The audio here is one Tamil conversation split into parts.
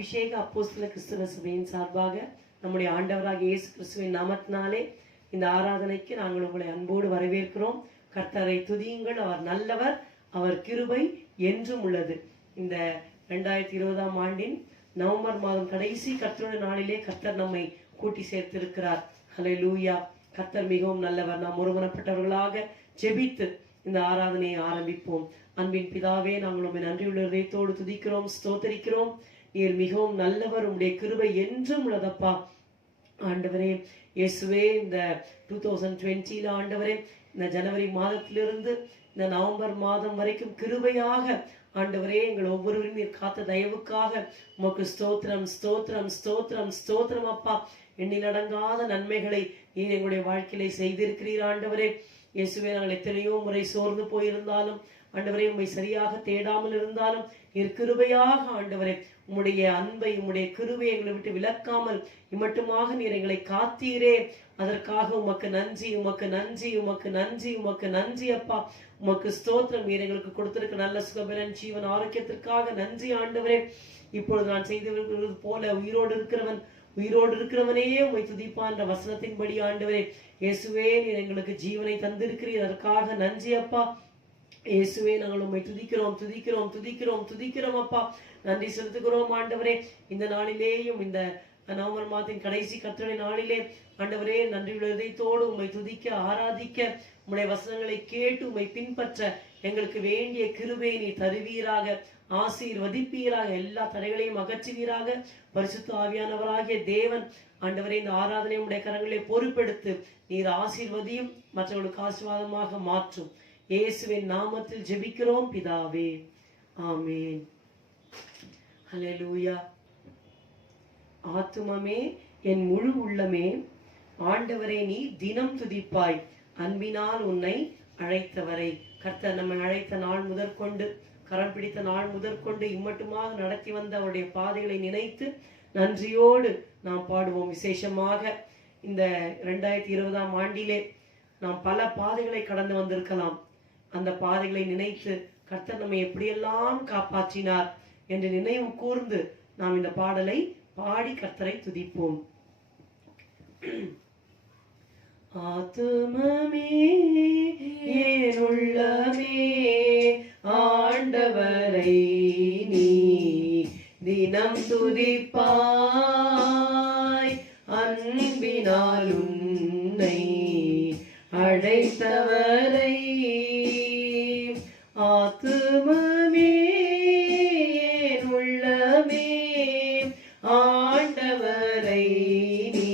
அபிஷேக அப்போஸ்தல கிறிஸ்தவ சபையின் சார்பாக நம்முடைய ஆண்டவராக இயேசு கிறிஸ்துவின் நாமத்தினாலே இந்த ஆராதனைக்கு நாங்கள் உங்களை அன்போடு வரவேற்கிறோம். கர்த்தரை துதியுங்கள், அவர் நல்லவர், அவர் கிருபை என்றும் உள்ளது. இந்த 2020ஆம் ஆண்டின் நவம்பர் மாதம் கடைசி கர்த்தருடைய நாளிலே கர்த்தர் நம்மை கூட்டி சேர்த்திருக்கிறார். ஹல்லேலூயா! கர்த்தர் மிகவும் நல்லவர். நாம் ஒருமனப்பட்டவர்களாக ஜெபித்து இந்த ஆராதனையை ஆரம்பிப்போம். அன்பின் பிதாவே, நாங்கள் உம்மை நன்றியுள்ள இதயத்தோடு துதிக்கிறோம், ஸ்தோத்தரிக்கிறோம். நீர் மிகவும் நல்லவர், உம்முடைய கிருபை என்றும் உள்ளதப்பா. ஆண்டவரே இயேசுவே, இந்த 2020 ஆண்டவரே, இந்த ஜனவரி மாதத்திலிருந்து இந்த நவம்பர் மாதம் வரைக்கும் கிருபையாக ஆண்டவரே எங்கள் ஒவ்வொருவரையும் நீர் காத்த தயவுக்காக உமக்கு ஸ்தோத்திரம், ஸ்தோத்திரம், ஸ்தோத்திரம், ஸ்தோத்திரம் அப்பா. எண்ணிலடங்காத நன்மைகளை நீர் எங்களுடைய வாழ்க்கையிலே செய்திருக்கிறீர் ஆண்டவரே. இயேசுவே, நாங்கள் எத்தனையோ முறை சோர்ந்து போயிருந்தாலும் ஆண்டவரே, உம்மை சரியாக தேடாமல் இருந்தாலும் நீர் கிருபையாக ஆண்டவரே உம்முடைய அன்பை, உம்முடைய கிருபை எங்களை விட்டு விலக்காமல் இம்மட்டுமாக நீர் எங்களை காத்தீரே. அதற்காக உமக்கு நன்றி, உமக்கு நன்றி, உமக்கு நன்றி, உமக்கு நன்றி அப்பா. உமக்கு ஸ்தோத்திரம். நீர் எங்களுக்கு கொடுத்திருக்க நல்ல சுகபலன், ஜீவன், ஆரோக்கியத்திற்காக நன்றி ஆண்டவரே. இப்பொழுது நான் செய்து போல உயிரோடு இருக்கிறவனே உம்மை துதிப்பான் என்ற வசனத்தின்படி ஆண்டவரே இயேசுவே, நீர் எங்களுக்கு ஜீவனை தந்திருக்கிறீர், அதற்காக நன்றி அப்பா. இயேசுவே, நாங்கள் உம்மை துதிக்கிறோம், துதிக்கிறோம், துதிக்கிறோம், துதிக்கிறோம் அப்பா. நன்றி செலுத்துகிறோம் ஆண்டவரே. இந்த நாளிலேயும் இந்த நவம்பர் மாதத்தின் கடைசி கர்த்தருடைய நாளிலே ஆண்டவரே நன்றியுள்ள இதயத்தோடு உம்மை துதிக்க, ஆராதிக்க, உம்முடைய வசனங்களை கேட்டு உம்மை பின்பற்ற எங்களுக்கு வேண்டிய கிருபையை நீ தருவீராக, ஆசீர்வதிப்பீராக, எல்லா தடைகளையும் அகற்றுவீராக. பரிசுத்த ஆவியானவராகிய தேவன் ஆண்டவரே இந்த ஆராதனை உம்முடைய கரங்களை பொறுப்பெடுத்து நீர் ஆசீர்வதியும், மற்றவர்களுக்கு ஆசீர்வாதமாக மாற்றும். இயேசுவின் நாமத்தில் ஜெபிக்கிறோம் பிதாவே, ஆமென். ஹல்லேலூயா! ஆத்துமமே, என் முழு உள்ளமே, ஆண்டவரே நீ தினம் துதிப்பாய், அன்பினால் உன்னை அழைத்தவரை. கர்த்தர் நம்மை அழைத்த நாள் முதற்கொண்டு, கரம் பிடித்த நாள் முதற்கொண்டு இம்மட்டுமாக நடத்தி வந்த அவருடைய பாதைகளை நினைத்து நன்றியோடு நாம் பாடுவோம். விசேஷமாக இந்த 2020ஆம் ஆண்டிலே நாம் பல பாதைகளை கடந்து வந்திருக்கலாம். அந்த பாதைகளை நினைத்து கர்த்தர் நம்மை எப்படியெல்லாம் காப்பாற்றினார் என்று நினைவு கூர்ந்து நாம் இந்த பாடலை பாடி கர்த்தரை துதிப்போம். ஆத்துமமே, என் உள்ளமே, ஆண்டவரை நீ தினம் துதிப்பாய், அன்பினால் உன்னை அழைத்தவரை. ஆத்துமமே, என் உள்ளமே, ஆண்டவரை நீ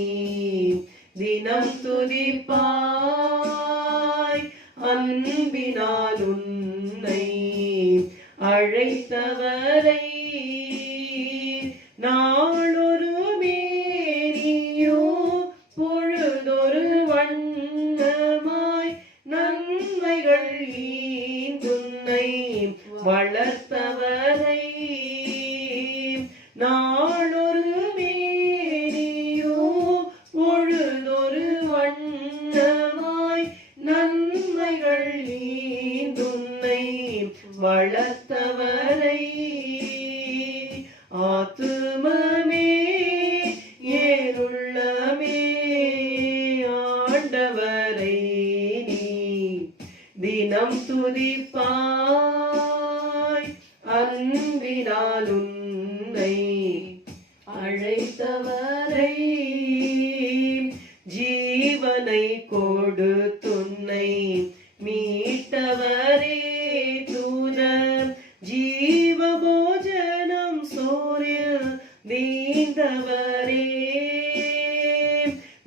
தினம் துதிப்பாய், அன்பினால் உன்னை அழைத்தவரை. நாளொரு மேனியோ பொழுதொரு வண்ணமாய் நன்மைகள் ஈந்துன்னை வளர்த்தவரை. நாளொரு மேனியோ பொழுதொரு வண்ணமாய் நன்மைகள் ஈந்துன்னை வளர்த்தவரை. ஆத்துமமே, என் உள்ளமே, ஆண்டவரை நீ தினம் துதிப்பாய், அன்பினால் உன்னை அழைத்தவரை. ஜீவனை கொடுத்துன்னை மீட்டவரே தூதர், ஜீவ போஜனம் சோரில் நீந்தவரே.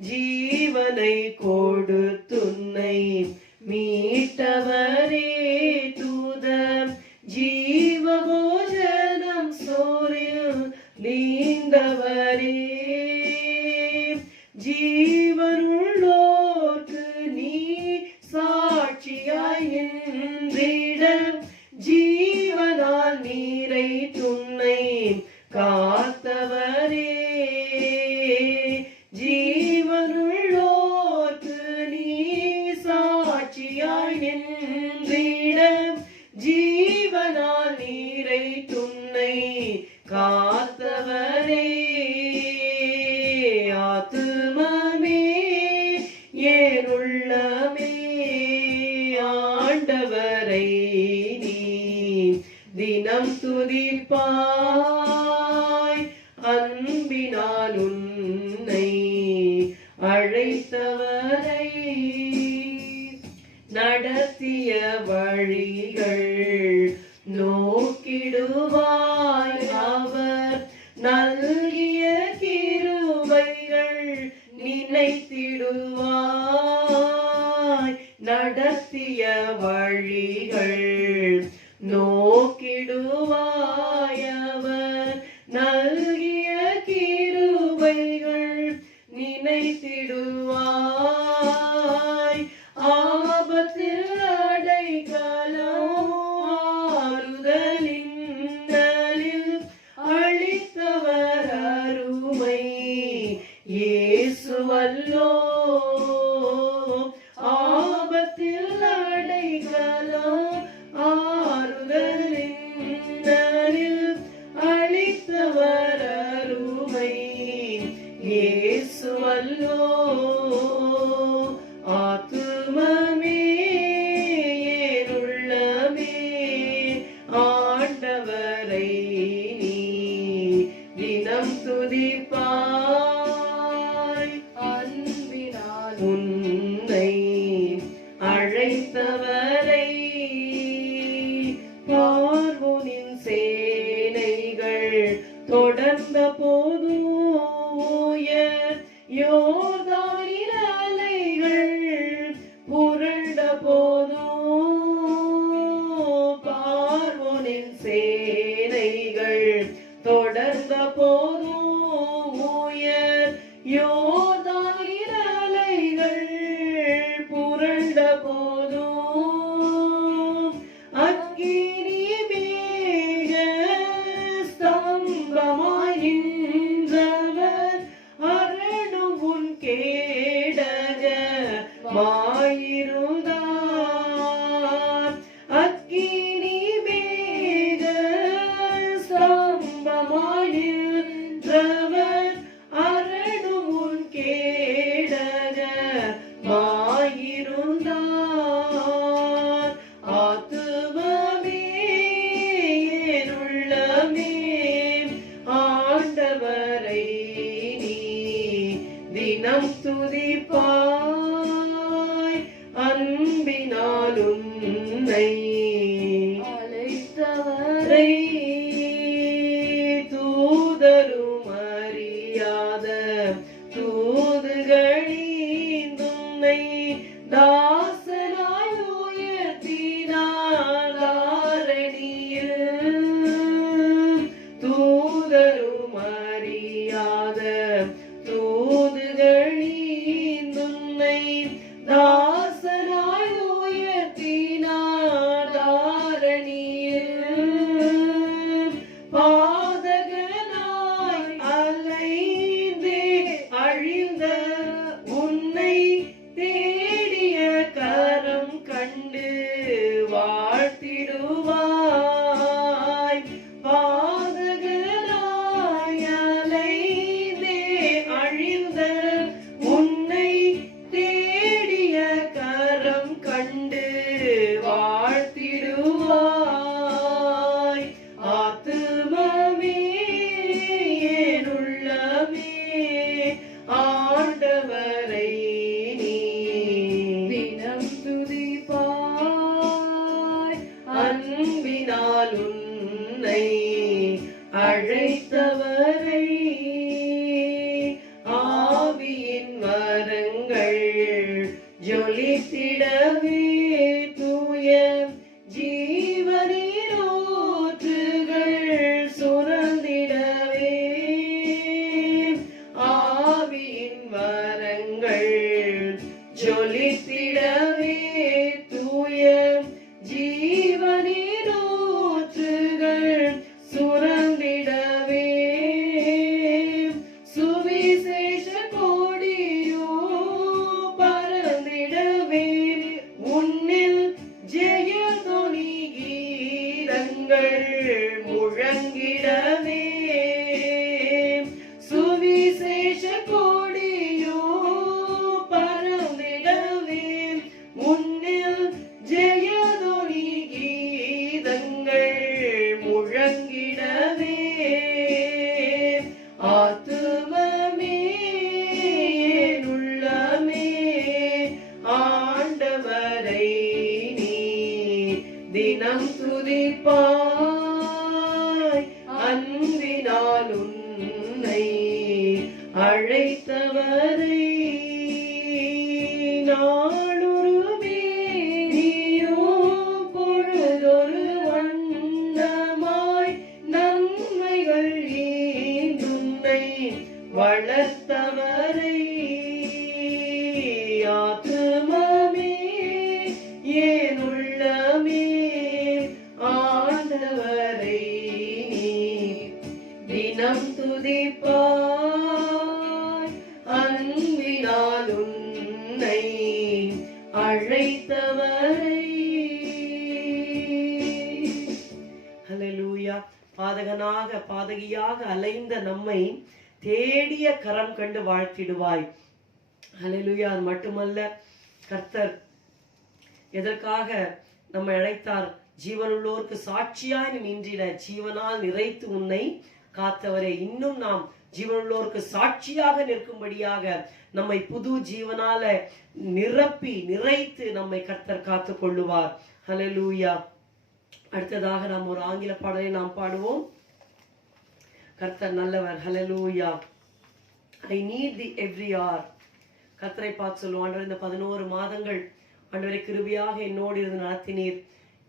ஜீவனை கொடுத்துன்னை மீட்டவரே தூதர், ஜீவ போஜனம் சோரில் நீந்தவரே. ஜீவனுள்ளோர்க்கு நீ சாட்சியாய் நின்றிட, ஜீவனால் நீரை துன்னை காத்தவரே. ஜீவனுள்ளோர்க்கு நீ அழைத்தவரை நடத்திய வழிகள் நோக்கிடுவாய். அவர் நல்கிய கிருபைகள் நினைத்திடுவாய். நடத்திய வழிகள் நோக்கிடுவாய். அவர் நல்கிய கிருபைகள் நினைத்திடுவாய். ஆபத்தில் அடைக்கலம் ஆறுதலின் நிழலில் அளித்தவர் அருமை இயேசுவல்லோ. ஆபத்தில் அடைக்கலம் ஆறுதலின் நிழலில் அளித்தவர் அருமை இயேசுவல்லோ. ஆத்துமமே உள்ளமே ஆண்டவரை நீ தினம் துதிப்பாய். அன்பினால் உன்னை அழைத்தவரை பார்வோனின் சேனைகள் தொடர்ந்த போதும் யோர்தானின் அலைகள் புரண்ட போதும் பார்வோனின் சேனைகள் தொடர்ந்த போதும் யோர்தானின் அலைகள் புரண்ட போதும் அக்கினி மேக ஸ்தம்பமாய் நின்றவர் அரணும் உன் கேடக மாயிருந்தார். அக்கினி மேக ஸ்தம்பமாய் நின்றவர் அரணும் உன் கேடக மாயிருந்தார். ஆத்துமமே உள்ளமே ஆண்டவரை நீ தினம் துதிப்பாய். அன்பினால் உன்னை அழைத்தவரை தூதரும் அறியாத தூதுகளின் உன்னை தாசனாய் உயர்த்தினார் தாரணியில். தூதரும் அறியாத தூதுகளின் உன்னை தாசனாய் உயர்த்தினார் தாரணியில். பாதகனாய் அலைந்தே அழிந்த தினம் துதிப்பாய் அன்பினால் உன்னை அழைத்தவரை நாளொருவே நீயும் பொழுதொரு வண்ணமாய் நன்மைகள் ஈந்துன்னை வளர்த்தவரை ஆத்துமமே ஏன் உள்ளமே ஆண்டவரை தினம் துதிப்பாய் அன்பினால் உன்னை அழைத்தவரை. ஹல்லேலூயா. பாதகனாக பாதகியாக அலைந்த நம்மை தேடிய கரம் கண்டு வாழ்த்திடுவாய். ஹல்லேலூயா. அது மட்டுமல்ல, கர்த்தர் எதற்காக நம்மை அழைத்தார்? ஜீவனுள்ளோருக்கு சாட்சியாய் நின்றிட ஜீவனால் நிறைத்து உன்னை காத்தவரே. இன்னும் நாம் ஜீவனுள்ளோருக்கு சாட்சியாக நிற்கும்படியாக நம்மை புது ஜீவனால நிரப்பி நிறைத்து நம்மை கர்த்தர் காத்து கொள்ளுவார். ஹல்லேலூயா. அடுத்ததாக நாம் ஒரு ஆங்கில பாடலை நாம் பாடுவோம். கர்த்தர் நல்லவர். ஹல்லேலூயா. I need thee every hour. கர்த்தரை பார்த்து சொல்லுவோம், ஆண்டவர் இந்த 11 மாதங்கள் ஆண்டவரை கிருபையாக என்னோடு இருந்து நடத்தினீர்.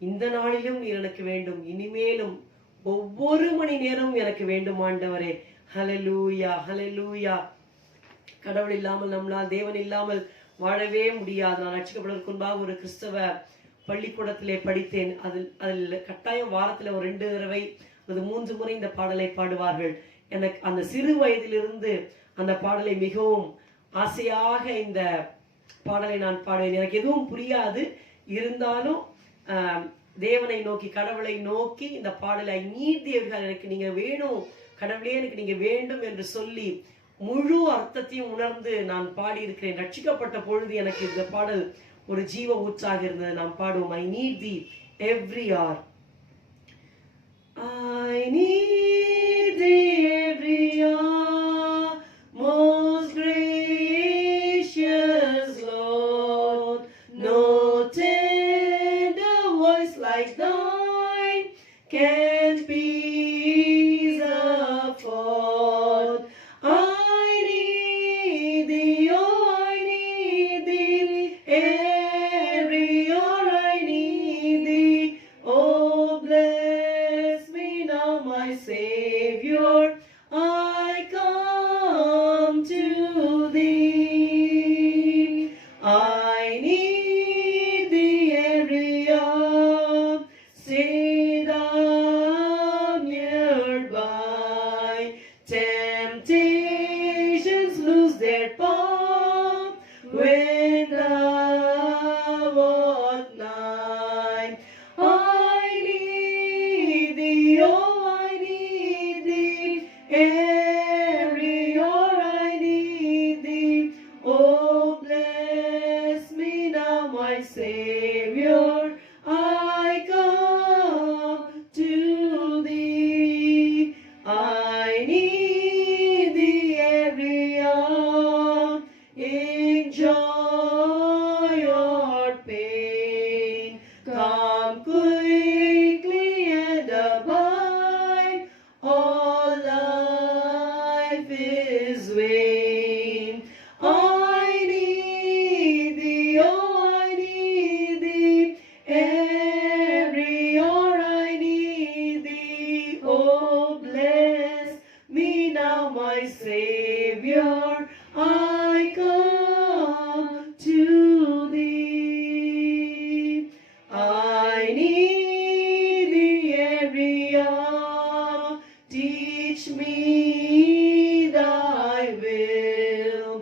இந்த நாளிலும் நீர் எனக்கு வேண்டும், இனிமேலும் ஒவ்வொரு மணி நேரமும் எனக்கு வேண்டும் ஆண்டவரே. ஹல்லேலூயா. ஹல்லேலூயா. கடவுள் இல்லாமல் நம்மளால், தேவன் இல்லாமல் வாழவே முடியாது. நான் ரட்சிக்கப்படுவதற்கு முன்பாக ஒரு கிறிஸ்தவ பள்ளிக்கூடத்திலே படித்தேன். அதில் கட்டாயம் வாரத்தில் ஒரு 2 தடவை அல்லது 3 முறை இந்த பாடலை பாடுவார்கள். எனக்கு அந்த சிறு வயதிலிருந்து அந்த பாடலை மிகவும் ஆசையாக இந்த பாடலை நான் பாடுவேன். எனக்கு எதுவும் புரியாது, இருந்தாலும் தேவனை நோக்கி, கடவுளை நோக்கி இந்த பாடலை நீதியவர்கள் எனக்கு நீங்க வேணும், கடவுளே எனக்கு நீங்க வேண்டும் என்று சொல்லி முழு அர்த்தத்தையும் உணர்ந்து நான் பாடியிருக்கிறேன். ரட்சிக்கப்பட்ட பொழுது எனக்கு இந்த பாடல் ஒரு ஜீவ ஊற்றாக இருந்தது. நாம் பாடுவோம். I need thee every hour. I need thee every hour, most gracious Lord. No tender voice like thine can peace afford. I need thee, oh I need thee, every hour I need thee. Oh bless me now my Savior, I come to thee. I need thee every hour, stay thou nearby. Temptations lose their power when thou art nigh. I need thee, oh I need thee, every hour I need thee. Oh bless me now my Savior, I come to thee. I need thee every hour, in joy or pain. Come quickly and abide, all life is vain. I need thee, oh I need thee, every hour I need thee. Oh bless me now my Savior, I come to thee. I need thee every hour, teach me thy will,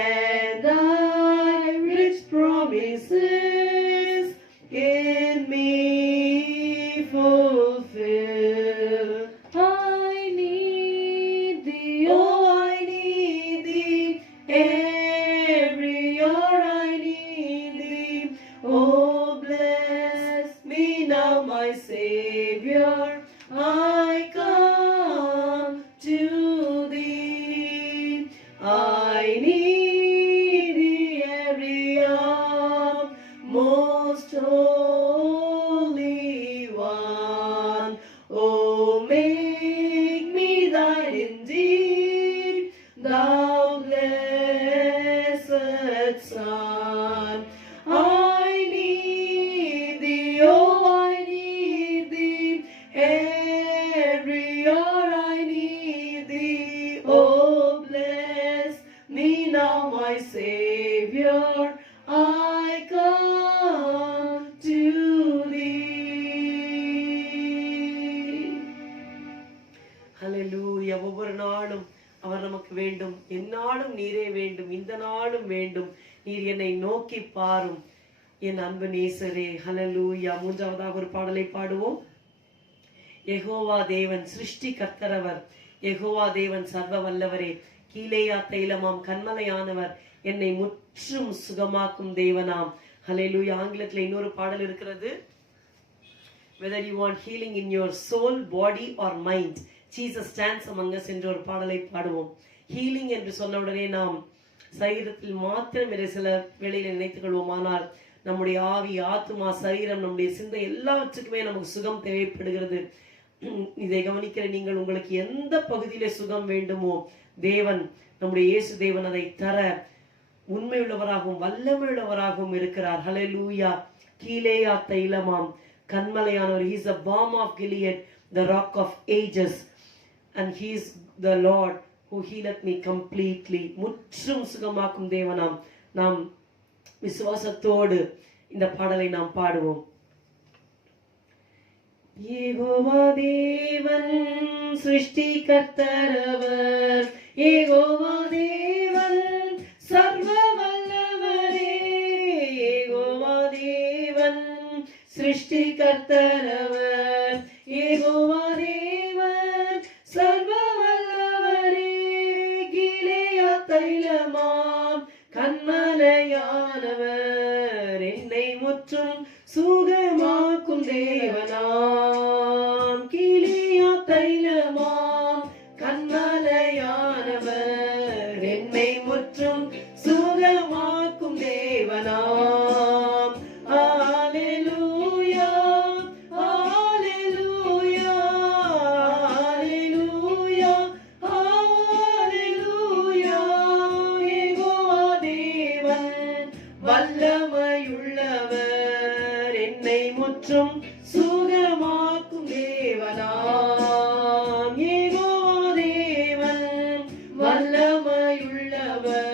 and thy rich promises in me fulfill. I need thee, oh I need thee, every hour I need thee. Oh bless me now my Savior, I come to thee. I need thee every hour, most holy now my Savior, I come to thee. Hallelujah. ஒவ்வொரு நாளும் அவர் நமக்கு வேண்டும். எந்நாளும் நீரே வேண்டும், இந்த நாளும் வேண்டும். நீர் என்னை நோக்கி பாரும் என் அன்பு நேசரே. ஹல்லேலூயா. மூன்றாவதாக ஒரு பாடலை பாடுவோம். யெகோவா தேவன் சிருஷ்டி கர்த்தரவர், யெகோவா தேவன் சர்வ வல்லவரே, கீலேயா தைலமாம் கன்மலையானவர், என்னை முற்றும் சுகமாக்கும் தேவனாம். ஹல்லேலூயா. ஆங்கிலத்தில் இன்னொரு பாடல் இருக்கிறது. Whether you want healing in your soul, body or mind, Jesus stands among us என்ற ஒரு பாடலை பாடுவோம். ஹீலிங் என்று சொன்ன உடனே நாம் சரீரத்தில் மாத்திரம் சில வேளையில் நினைத்துக் கொள்வோம். ஆனால் நம்முடைய ஆவி, ஆத்மா, சரீரம், நம்முடைய சிந்தை எல்லாவற்றுக்குமே நமக்கு சுகம் தேவைப்படுகிறது. இதை கவனிக்கிற நீங்கள், உங்களுக்கு எந்த பகுதியிலே சுகம் வேண்டுமோ தேவன், நம்முடைய இயேசு தேவன் அதை தர உண்மையுள்ளவராகவும் வல்லமையுள்ளவராகவும் இருக்கிறார். ஹல்லேலூயா. கீலேயா தைலமாம் கன்மலையானவர். He is the balm of Gilead, the rock of ages, and he is the Lord who healeth me completely. முற்றும் சுகமாக்கும் தேவனாம். நாம் விசுவாசத்தோடு இந்த பாடலை நாம் பாடுவோம். யெகோவா தேவன் சிருஷ்டி கர்த்தரவர், யெகோவா தேவன் சர்வ வல்லவரே, யெகோவா தேவன் சிருஷ்டி கர்த்தரவர், யெகோவா தேவன் சர்வ வல்லவரே, கீலேயா தைலமாம் கன்மலையானவர், என்னை முற்றும் சுகமாக்கும் தேவனாம். கீலேயா தைலமாம் கன்மலையானவர், என்னை முற்றும் சுகமாக்கும் தேவனாம். ஹல்லேலூயா, ஹல்லேலூயா, ஹல்லேலூயா, ஹல்லேலூயா. யெகோவா தேவன் வல்லமையுள்ளவர், என்னை முற்றும் சுகமாக்கும் தேவனாம். யெகோவா தேவன் வல்லமையுள்ளவர்,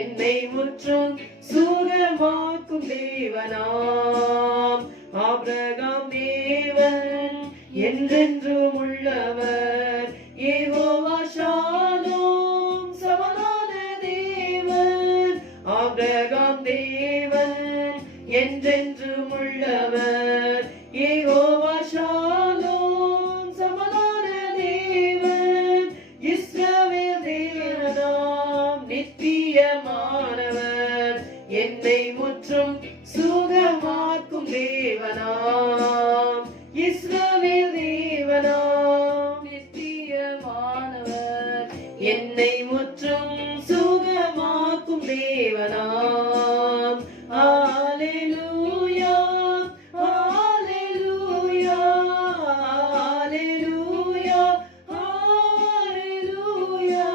என்னை முற்றும் சுகமாக்கும் தேவனாம். ஆபிரகாம் தேவன் என்றென்றும் உள்ளவர், யெகோவா ஷாலோம் சமாதான தேவன். ஆபிரகாம் தேவன் என்றென்றும் உள்ளவர், யெகோவா ஷாலோம் சமாதான தேவன். இஸ்ரவேல் தேவனாம் நித்தியமானவர், என்னை முற்றும் சுகமாக்கும் தேவனாம். இஸ்ரவேல் தேவனாம் நித்தியமானவர், என்னை முற்றும் சுகமாக்கும் தேவனாம். ஹல்லேலூயா, ஹல்லேலூயா, ஹல்லேலூயா, ஹல்லேலூயா.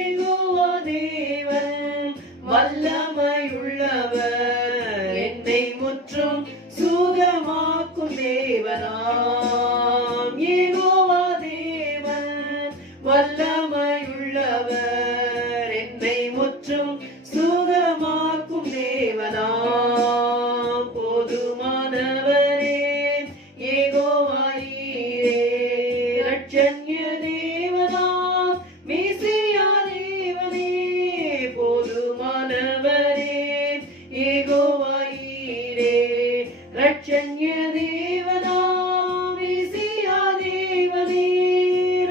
யெகோவா தேவன் வல்லமையுள்ளவர், என்னை முற்றும் சுகமாக்கும் தேவனாம். யெகோவா தேவன் வல்லமையுள்ளவர், என்னை முற்றும் சுகமாக்கும் தேவனாம். போதுமானவரே யெகோவா ஈரே, ரட்சண்ய தேவனாம் மெசியா தேவனே. போதுமானவரே யெகோவா ஈரே, ரட்சண்ய தேவனாம் மெசியா தேவனே.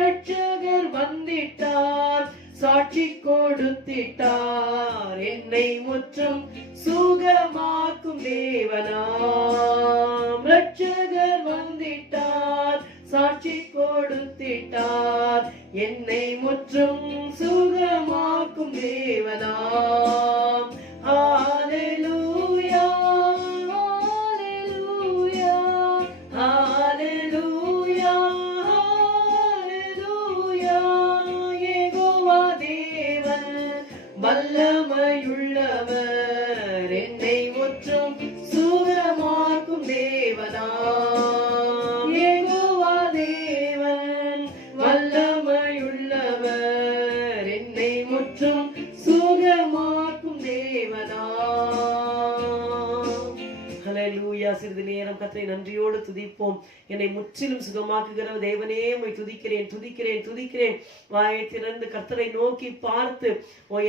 ரட்சகர் வந்திட்டார், சாட்சி கொடுத்திட்டார், என்னை முற்றும் சுகமாக்கும் தேவனாம். ரட்சகர் வந்திட்டார், சாட்சி கொடுத்திட்டார், என்னை முற்றும் சுகமாக்கும் தேவனாம். ஹல்லேலூயா, ஹல்லேலூயா, ஹல்லேலூயா, ஹல்லேலூயா. யெகோவா தேவன் வல்லமையுள்ளவர், என்னை முற்றும் சுகமாக்கும் தேவனாம். யெகோவா தேவன் வல்லமையுள்ளவர், என்னை முற்றும் சுகமாக்கும் தேவனா. ஹல்லேலூயா. சிறிது நேரம் கர்த்தரை நன்றியோடு துதிப்போம். என்னை முற்றிலும் சுகமாக்குகிற தேவனே உம்மை துதிக்கிறேன் துதிக்கிறேன் துதிக்கிறேன். வாயை திறந்து கர்த்தரை நோக்கி பார்த்து,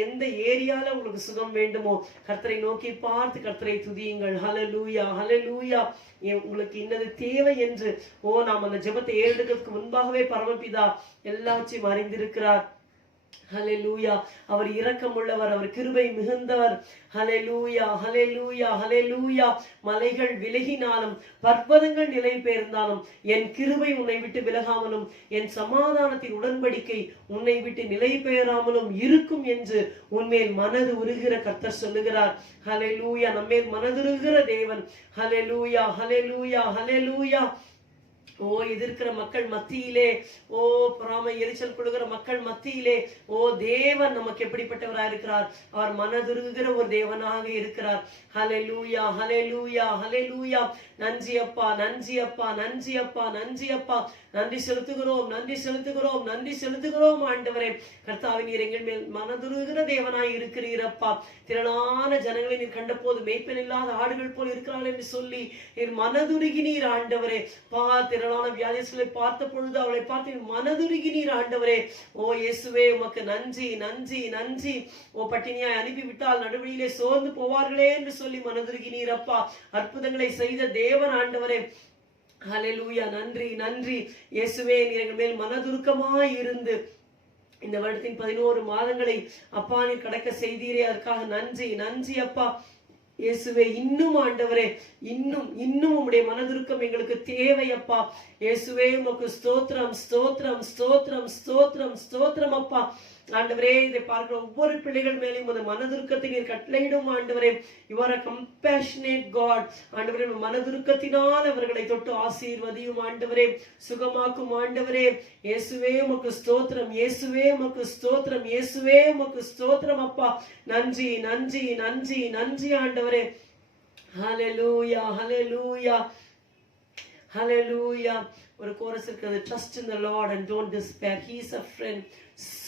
எந்த ஏரியால உங்களுக்கு சுகம் வேண்டுமோ கர்த்தரை நோக்கி பார்த்து கர்த்தரை துதியுங்கள். ஹல்லேலூயா ஹல்லேலூயா. உங்களுக்கு இன்னது தேவை என்று நாம் அந்த ஜெபத்தை ஏறெடுக்கிறதுக்கு முன்பாகவே பரமபிதா எல்லாவற்றையும் அறிந்திருக்கிறார். ஹல்லேலூயா. அவர் இரக்கமுள்ளவர், அவர் கிருபை மிகுந்தவர். ஹல்லேலூயா ஹல்லேலூயா ஹல்லேலூயா. மலைகள் விலகினாலும் பர்வதங்கள் நிலை பெயர்ந்தாலும் என் கிருபை உன்னை விட்டு விலகாமலும் என் சமாதானத்தின் உடன்படிக்கை உன்னை விட்டு நிலை பெயராமலும் இருக்கும் என்று உன்மேல் மனது உருகிற கர்த்தர் சொல்லுகிறார். ஹல்லேலூயா. நம்மேல் மனதுருகிற தேவன். ஹல்லேலூயா ஹல்லேலூயா ஹல்லேலூயா. எதிர்க்கிற மக்கள் மத்தியிலே, பொறாமை எரிச்சல் கொள்ளுகிற மக்கள் மத்தியிலே தேவன் நமக்கு எப்படிப்பட்டவராக இருக்கிறார்? அவர் மனதுருகிற ஒரு தேவனாக இருக்கிறார். ஹல்லேலூயா ஹல்லேலூயா ஹல்லேலூயா. நன்றி அப்பா நன்றி அப்பா நன்றி அப்பா நன்றி அப்பா. நன்றி செலுத்துகிறோம் நன்றி செலுத்துகிறோம் நன்றி செலுத்துகிறோம் ஆண்டவரே. கர்த்தாவே, நீர் எங்கள் மேல் மனதுருகிற தேவனாய் இருக்கிறீரப்பா. திரளான ஜனங்களை நீர் கண்ட போது மேய்ப்பன் இல்லாத ஆடுகள் போல் இருக்கிறார்கள் என்று சொல்லி நீர் மனதுருகினீர் ஆண்டவரே. திரளான வியாதிகளை பார்த்த பொழுது அவளை பார்த்து மனதுருகினீர் ஆண்டவரே. இயேசுவே, உமக்கு நன்றி நன்றி நன்றி. பட்டினியாய் அனுப்பிவிட்டால் நடுவழியிலே சோர்ந்து போவார்களே என்று சொல்லி மனதுருகினீர் அப்பா. அற்புதங்களை செய்த தேவன் ஆண்டவரே. ஹல்லேலூயா. நன்றி நன்றி இயேசுவே. நீர் எங்கள் மேல் மனதுருக்கமாய் இருந்து இந்த வருடத்தின் 11 மாதங்களை அப்பா நீர் கடக்க செய்தீரே, அதற்காக நன்றி நன்றி அப்பா. இயேசுவே, இன்னும் ஆண்டவரே, இன்னும் இன்னும் உம்முடைய மனதுருக்கம் எங்களுக்கு தேவை அப்பா. இயேசுவே, உமக்கு ஸ்தோத்திரம் ஸ்தோத்திரம் ஸ்தோத்திரம் ஸ்தோத்திரம் ஸ்தோத்திரம் அப்பா. ஆண்டவரே, இதை பார்க்கிற ஒவ்வொரு பிள்ளைகள் மேலேயும் அந்த மனதுருக்கத்தை நீர் கட்டளையிடும் ஆண்டவரே. You are a compassionate God. ஆண்டவரே, மனதுருக்கத்தினால் அவர்களை தொட்டு ஆசீர்வதியும் ஆண்டவரே, சுகமாக்கும் ஆண்டவரே. இயேசுவே, உமக்கு ஸ்தோத்திரம் இயேசுவே, உமக்கு ஸ்தோத்திரம் இயேசுவே, உமக்கு ஸ்தோத்திரம் அப்பா. நன்றி நன்றி நன்றி நன்றி ஆண்டவரே. ஹல்லேலூயா ஹல்லேலூயா ஹல்லேலூயா. ஒரு கோரஸ் இருக்குது, trust in the Lord and don't despair. He is a friend.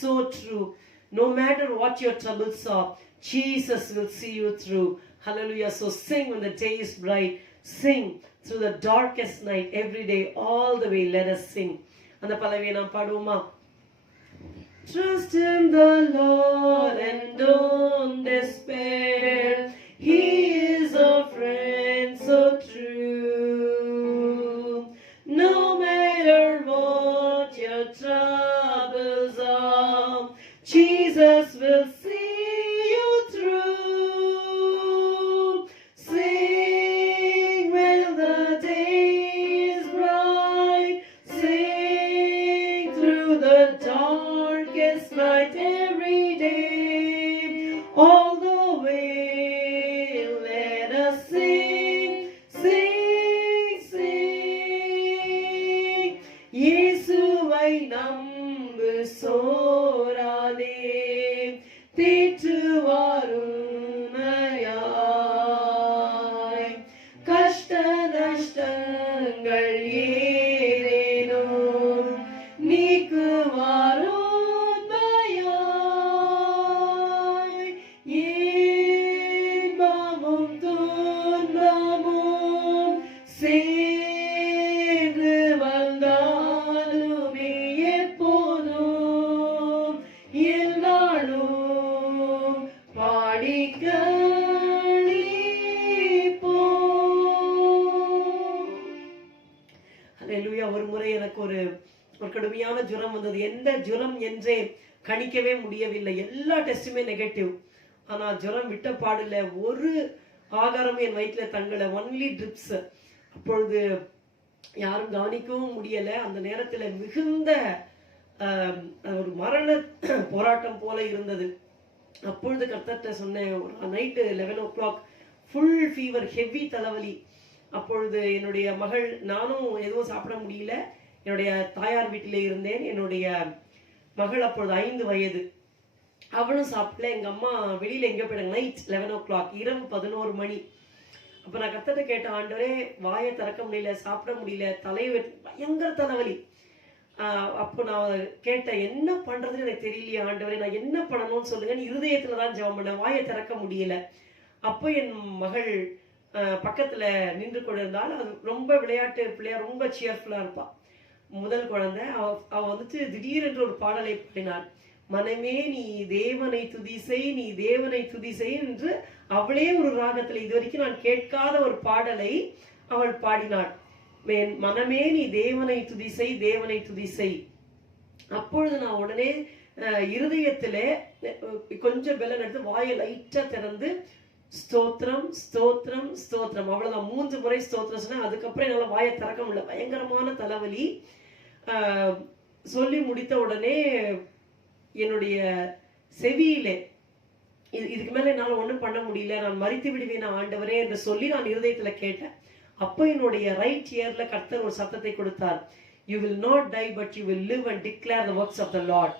So true. No matter what your troubles are, Jesus will see you through. Hallelujah. So sing when the day is bright. Sing through the darkest night. Every day, all the way, let us sing. அந்த பல்லவியை நாம் பாடுவோமா? Trust in the Lord and don't despair. He is a friend so true. No matter what your troubles are, Jesus will see you through. Sing when the day is bright. Sing through the darkest night every day. All the way, let us sing, sing, sing. இயேசுவை நம்பு சோராதே, தேற்றுவார் உன்னையாய். கஷ்ட நஷ்டங்கள் ஏதேனும் நீக்குவார் உன்னையாய். இன்பமும் துன்பமும் சேர்ந்து வந்தாலுமே எப்போதும் எந்நாளும் பாடிக்களிப்போம். ஹல்லேலூயா. ஒரு முறை எனக்கு ஒரு கடுமையான ஜுரம் வந்தது. எந்த ஜுரம் என்றே கணிக்கவே முடியவில்லை. எல்லா டெஸ்டுமே நெகட்டிவ். ஆனா ஜுரம் விட்ட பாடல, ஒரு ஆகாரமும் என் வயிற்றுல தங்கல, ஒன்லி ட்ரிப்ஸ். அப்பொழுது யாரும் கவனிக்கவும் முடியல. அந்த நேரத்துல மிகுந்த ஒரு மரண போராட்டம் போல இருந்தது. அப்பொழுது கர்த்தர்ட்ட சொன்னேன். Night 11 o'clock, full fever, heavy தலைவலி. அப்பொழுது என்னுடைய மகள், நானும் எதுவும் சாப்பிட முடியல, என்னுடைய தாயார் வீட்டிலே இருந்தேன். என்னுடைய மகள் அப்பொழுது 5 வயது, அவளும் சாப்பிடல. எங்க அம்மா வெளியில எங்க போயிட்டாங்க. நைட் 11 o'clock, இரவு 11 மணி. அப்ப நான் கர்த்தர்ட்ட கேட்ட, ஆண்டவரே, வாயை திறக்க முடியல, சாப்பிட முடியல, பயங்கர தலைவலி. அப்போ நான் கேட்டேன், என்ன பண்றதுன்னு எனக்கு தெரியலையே ஆண்டவரே, நான் என்ன பண்ணணும்னு சொல்லுங்க. இருதயத்துல தான் ஜெபம் பண்ணேன், வாயை திறக்க முடியல. அப்போ என் மகள் பக்கத்துல நின்று கொண்டிருந்தால், அது ரொம்ப விளையாட்டு பிள்ளையா, ரொம்ப சியர்ஃபுல்லா இருப்பா. முதல் குழந்தை. அவ வந்துட்டு திடீரென்று ஒரு பாடலை பாடினாள். மனமே நீ தேவனை துதிசை, நீ தேவனை துதிசை என்று அவளே ஒரு ராகத்துல இதுவரைக்கும் நான் கேட்காத ஒரு பாடலை அவள் பாடினாள். மனமே நீ தேவனை துதிசை, தேவனை துதிசை. அப்பொழுது நான் உடனே இருதயத்திலே கொஞ்சம் பெலன் எடுத்து வாயை லைட்டா திறந்து ஸ்தோத்திரம் ஸ்தோத்திரம் ஸ்தோத்திரம், அவ்வளவுதான். 3 முறை ஸ்தோத்திரம் சொன்னேன். அதுக்கப்புறம் என்னால வாயை திறக்க முடியல, பயங்கரமான தலைவலி. சொல்லி முடித்த உடனே என்னுடைய செவியிலே இதுக்கு மேல என்னால ஒண்ணும் பண்ண முடியல, நான் மரித்து விடுவேன் ஆண்டவரே என்று சொல்லி நான் இருதயத்துல கேட்டேன். அப்ப என்னுடைய ரைட் இயர்ல கர்த்தர் ஒரு சத்தத்தை கொடுத்தார். You will not die but you will live and declare the works of the Lord.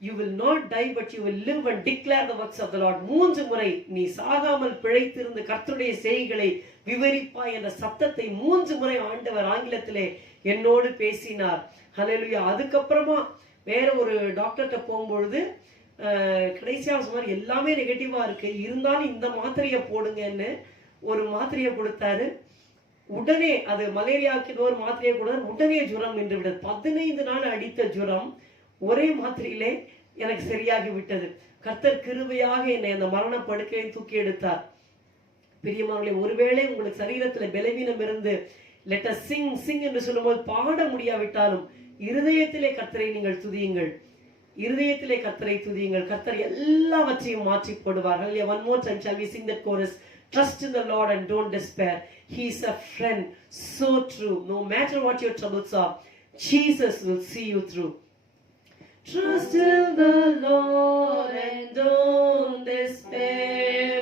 You will not die but you will live and declare the works of the Lord. 3 முறை நீ சாகாமல் பிழைத்திருந்து கர்த்தருடைய செய்கைகளை விவரிப்பாய் என்ற சத்தத்தை 3 முறை ஆண்டவர் ஆங்கிலத்திலே என்னோடு பேசினார். ஹல்லேலூயா. அதுக்கப்புறமா வேற ஒரு டாக்டர்கிட்ட போகும்பொழுது கடைசியா சொன்னார், எல்லாமே நெகட்டிவா இருக்கு, இருந்தாலும் இந்த மாத்திரையை போடுங்கன்னு ஒரு மாத்திரையை கொடுத்தாரு. உடனே அது மலேரியாவுக்கு ஒரு மாத்திரையை கூட உடனே ஜுரம் நின்று விட்டது. 15 நாள் அடித்த ஜுரம் ஒரே மாத்திரையிலே எனக்கு சரியாகி விட்டது. கர்த்தர் கிருபையாக என்னை அந்த மரண படுக்கையை தூக்கி எடுத்தார். பிரியமானவர்களே, ஒருவேளை உங்களுக்கு சரீரத்துல பலவீனம் இருந்து லெட் அஸ் சிங் சிங் என்று சொல்லும்போது பாட முடியாவிட்டாலும் இருதயத்திலே கர்த்தரை நீங்கள் துதியுங்கள், இருதயத்திலே கர்த்தரை துதியுங்கள். கர்த்தர் எல்லாவற்றையும் மாற்றி போடுவார்கள். One more time shall we sing that chorus? Trust in the Lord and don't despair. He is a friend so true. No matter what your troubles are, Jesus will see you through. Trust in the Lord and don't despair.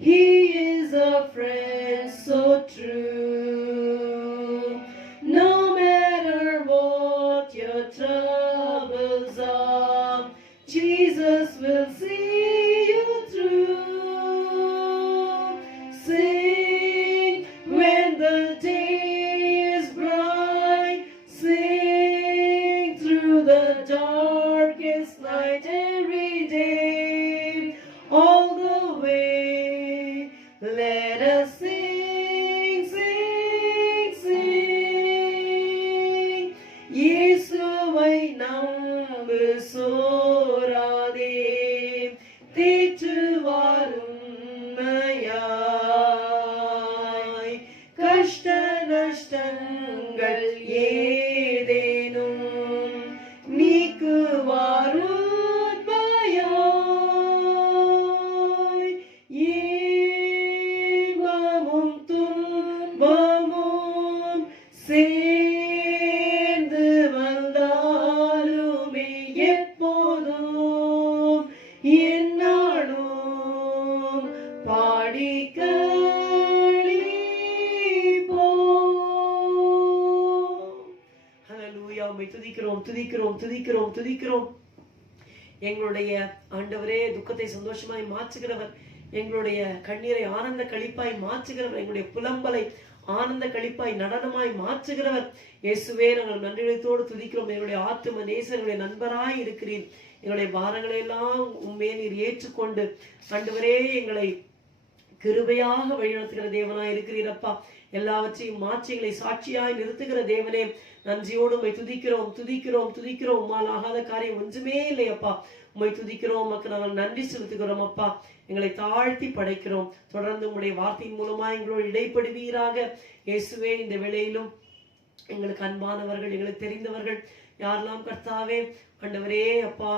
He is a friend so true. No matter what your troubles are, Jesus will see you through. Sing when the day is bright, sing through the darkest night every day, all the way. Let us sing, sing, sing. இயேசுவை நம்பு சோராதே, தேற்றுவார் உண்மையாய். கஷ்ட நஷ்டங்கள் ஏதேனும் நீக்குவார் உண்மையாய். இன்பமும் துன்பமும் சேர்ந்து வந்தாலுமே எப்போதும் என்னாலும் பாடி களிப்போம். ஹல்லேலூயா. உம்மை துதிக்கிறோம் துதிக்கிறோம் துதிக்கிறோம் துதிக்கிறோம். எங்களுடைய ஆண்டவரே துக்கத்தை சந்தோஷமாய் மாற்றுகிறவர், எங்களுடைய கண்ணீரை ஆனந்த களிப்பாய் மாற்றுகிறவர், எங்களுடைய புலம்பலை ஆனந்த களிப்பாய் நடனமாய் மாற்றுகிறவர். இயேசுவே, நாங்கள் நன்றியோடு துதிக்கிறோம். எங்களுடைய ஆத்தும நேசர்களுடைய நண்பராய் இருக்கிறீர். எங்களுடைய பாரங்களை எல்லாம் உண்மையே நீர் ஏற்றுக்கொண்டு ஆண்டவரே எங்களை கிருபையாக வழிநடத்துகிற தேவனாய் இருக்கிறீரப்பா. எல்லாவற்றையும் மாற்றி எங்களை சாட்சியாய் நிறுத்துகிற தேவனே, நன்றியோடு உம்மை துதிக்கிறோம் துதிக்கிறோம் துதிக்கிறோம். உம்மால் ஆகாத காரியம் ஒன்றுமே இல்லையப்பா. உம்மை துதிக்கிறோம், உமக்கு நாங்கள் நன்றி செலுத்துகிறோம் அப்பா. எங்களை தாழ்த்தி படைக்கிறோம். தொடர்ந்து உம்முடைய வார்த்தையின் மூலமா எங்களோடு இடைப்படுவீராக. இயேசுவே, இந்த வேளையிலும் எங்களுக்கு அன்பானவர்கள், எங்களுக்கு தெரிந்தவர்கள் யாரெல்லாம் கர்த்தாவே ஆண்டவரே அப்பா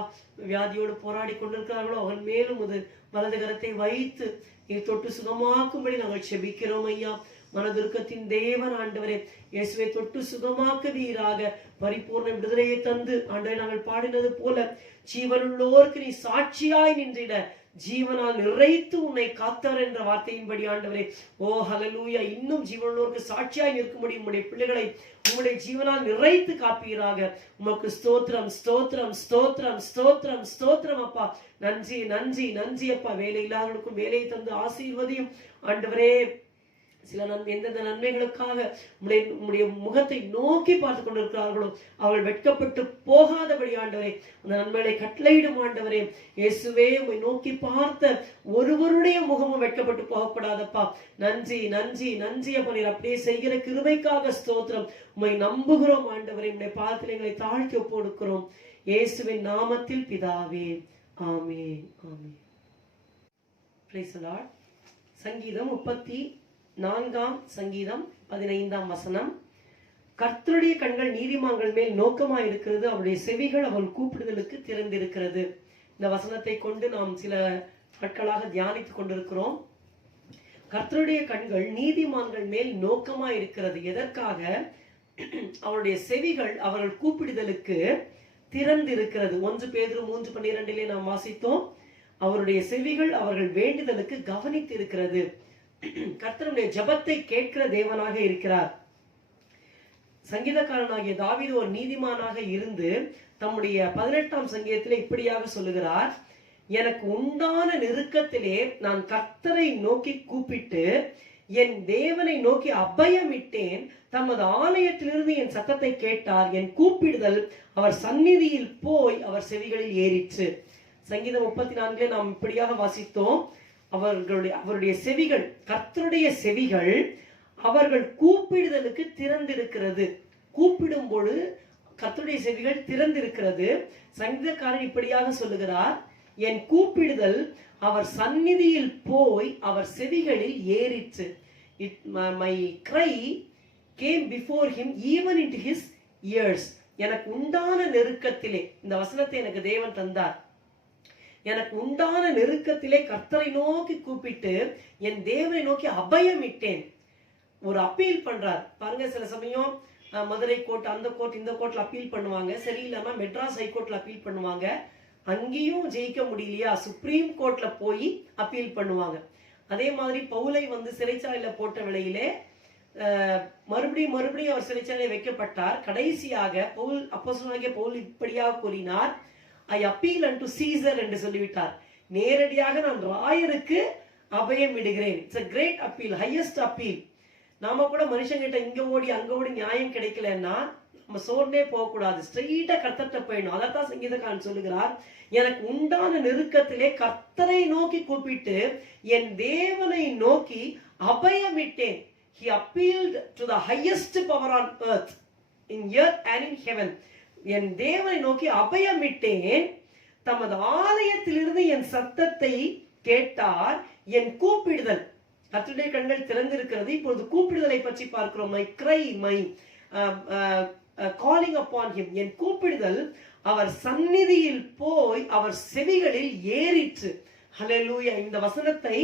வியாதியோடு போராடி கொண்டிருக்கிறார்களோ அவன் மேலும் ஒரு வலது கரத்தை வைத்து நீ தொட்டு சுகமாக்கும்படி நாங்கள் செபிக்கிறோம் ஐயா. மனதுருக்கத்தின் தேவன் ஆண்டவரே, இயேசுவை தொட்டு சுகமாக்குவீராக. பரிபூர்ண விடுதலையை தந்து ஆண்டவரே, நாங்கள் பாடினது போல ஜீவனுள்ளோருக்கு நீ சாட்சியாய் நின்றிட ஜீவனால் நிறைத்து உன்னை காத்தார் என்ற வார்த்தையின்படி ஆண்டவரே, ஓ ஹல்லேலூயா, இன்னும் ஜீவனுள்ளோருக்கு சாட்சியாய் நிற்கும்படி உம்முடைய பிள்ளைகளை உம்முடைய ஜீவனால் நிறைத்து காப்பீராக. உமக்கு ஸ்தோத்திரம் ஸ்தோத்திரம் ஸ்தோத்திரம் ஸ்தோத்திரம் ஸ்தோத்திரம் அப்பா. நன்றி நன்றி நன்றி அப்பா. வேலை இல்லாதவர்களுக்கும் வேலையை தந்து ஆசீர்வதியும் ஆண்டவரே. சில எந்தெந்த நன்மைகளுக்காக உம்முடைய முகத்தை நோக்கி பார்த்து கொண்டிருக்கிறார்களோ அவர்கள் வெட்கப்பட்டு போகாதபடி ஆண்டவரே அந்த நன்மைகளை கட்டளையிடும் ஆண்டவரே. இயேசுவே, உம்மை நோக்கி பார்த்த ஒருவருடைய முகமும் வெட்கப்பட்டு போகப்படாதப்பா. நன்றி நன்றி நன்றி அப்பா. நீர் அப்படியே செய்கிற கிருபைக்காக ஸ்தோத்திரம். உம்மை நம்புகிறோம் ஆண்டவரே. உம்முடைய பாதத்தில் எங்களை தாழ்த்தி ஒப்பு கொடுக்கிறோம். இயேசுவின் நாமத்தில் பிதாவே, ஆமென் ஆமென். Praise the Lord. சங்கீதம் 34 சங்கீதம் 15 வசனம். கர்த்தருடைய கண்கள் நீதிமான்கள் மேல் நோக்கமாய் இருக்கிறது, அவருடைய செவிகள் அவள் கூப்பிடுதலுக்கு திறந்திருக்கிறது. இந்த வசனத்தை கொண்டு நாம் சில நாட்களாக தியானித்துக் கொண்டிருக்கிறோம். கர்த்தருடைய கண்கள் நீதிமான்கள் மேல் நோக்கமாய் இருக்கிறது. எதற்காக? அவருடைய செவிகள் அவர்கள் கூப்பிடுதலுக்கு திறந்திருக்கிறது. 1 பேதுரு 3:12 நாம் வாசித்தோம். அவருடைய செவிகள் அவர்கள் வேண்டுதலுக்கு கவனித்து இருக்கிறது. கர்த்தருடைய ஜெபத்தை கேட்கிற தேவனாக இருக்கிறார். சங்கீதக்காரனாகிய தாவீது ஒரு நீதிமானாக இருந்து தம்முடைய 18ஆம் சங்கீதத்திலே இப்படியாக சொல்லுகிறார், எனக்கு உண்டான நெருக்கத்திலே நான் கர்த்தரை நோக்கி கூப்பிட்டு என் தேவனை நோக்கி அபயமிட்டேன். தமது ஆலயத்திலிருந்து என் சத்தத்தை கேட்டார். என் கூப்பிடுதல் அவர் சந்நிதியில் போய் அவர் செவிகளில் ஏறிற்று. சங்கீதம் 34 நாம் இப்படியாக வாசித்தோம், அவருடைய செவிகள், கர்த்தருடைய செவிகள் அவர்கள் கூப்பிடுதலுக்கு திறந்திருக்கிறது. கூப்பிடும் பொழுது கர்த்தருடைய செவிகள் திறந்திருக்கிறது. சங்கீதக்காரன் இப்படியாக சொல்லுகிறார், என் கூப்பிடுதல் அவர் சந்நிதியில் போய் அவர் செவிகளில் ஏறிற்று. My cry came before him even into his ears. எனக்கு உண்டான நெருக்கத்திலே, இந்த வசனத்தை எனக்கு தேவன் தந்தார். எனக்கு உண்டான நெருக்கத்திலே கர்த்தரை நோக்கி கூப்பிட்டு என் தேவனை நோக்கி அபயமிட்டேன். ஒரு அப்பீல் பண்றார் பாருங்க. சில சமயம் மதுரை கோர்ட், அந்த கோர்ட், இந்த கோர்ட்ல அப்பீல் பண்ணுவாங்க. சரியில்லாம மெட்ராஸ் ஹைகோர்ட்ல அப்பீல் பண்ணுவாங்க. அங்கேயும் ஜெயிக்க முடியலையா சுப்ரீம் கோர்ட்ல போய் அப்பீல் பண்ணுவாங்க. அதே மாதிரி பவுலை சிறைச்சாலையில போட்ட வேளையிலே மறுபடியும் அவர் சிறைச்சாலையில் வைக்கப்பட்டார். கடைசியாக அப்போஸ்தலனாகிய பவுல் இப்படியாக கூறினார், I appeal unto Caesar என்று சொல்லிவிட்டார். நேரடியாக நான் ராயருக்கு அபயம் விடுகிறேன். It's a great appeal, highest appeal. நாம கூட மனுஷங்கிட்ட இங்க ஓடி அங்க ஓடி நியாயம் கிடைக்கலன்னா நம்ம சோர்ந்தே போகக்கூடாது, ஸ்ட்ரெயிட்டா கர்த்தர்ட்ட போயிடணும். அதைத்தான் சங்கீதக்காரன் சொல்லுகிறார், எனக்கு உண்டான நெருக்கத்திலே கர்த்தரை நோக்கி கூப்பிட்டு என் தேவனை நோக்கி அபயமிட்டேன். He appealed to the highest power on earth, in earth and in heaven. என் தேவனை நோக்கி அபயமிட்டேன். தமது ஆலயத்திலிருந்து என் சத்தத்தை கேட்டார். என் கூப்பிடுதல், கர்த்தருடைய கண்கள் திறந்திருக்கிறது. இப்பொழுது கூப்பிடுதலை பற்றி பார்க்கிறோம். My cry, my calling upon him. என் கூப்பிடுதல் அவர் சந்நிதியில் போய் அவர் செவிகளில் ஏறிற்று. ஹல்லேலூயா. இந்த வசனத்தை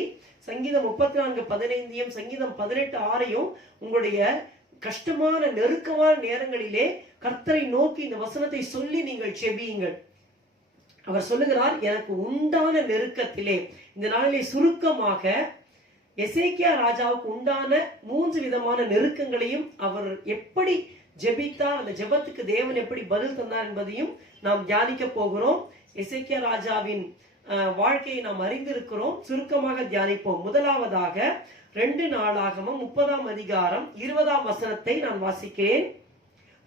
சங்கீதம் 34:15 சங்கீதம் 18:6 உங்களுடைய கஷ்டமான நெருக்கமான நேரங்களிலே கர்த்தரை நோக்கி இந்த வசனத்தை சொல்லி நீங்கள் செபியுங்கள். அவர் சொல்லுகிறார், எனக்கு உண்டான நெருக்கத்திலே. இந்த நாளிலே சுருக்கமாக எசேக்கியா ராஜாவுக்கு உண்டான 3 விதமான நெருக்கங்களையும் அவர் எப்படி ஜெபித்தார், அந்த ஜெபத்துக்கு தேவன் எப்படி பதில் தந்தார் என்பதையும் நாம் தியானிக்க போகிறோம். எசேக்கியா ராஜாவின் வாழ்க்கையை நாம் அறிந்திருக்கிறோம். சுருக்கமாக தியானிப்போம். முதலாவதாக 2 நாளாகமம் 30ஆம் அதிகாரம் 20ஆம் வசனத்தை நான் வாசிக்கிறேன்.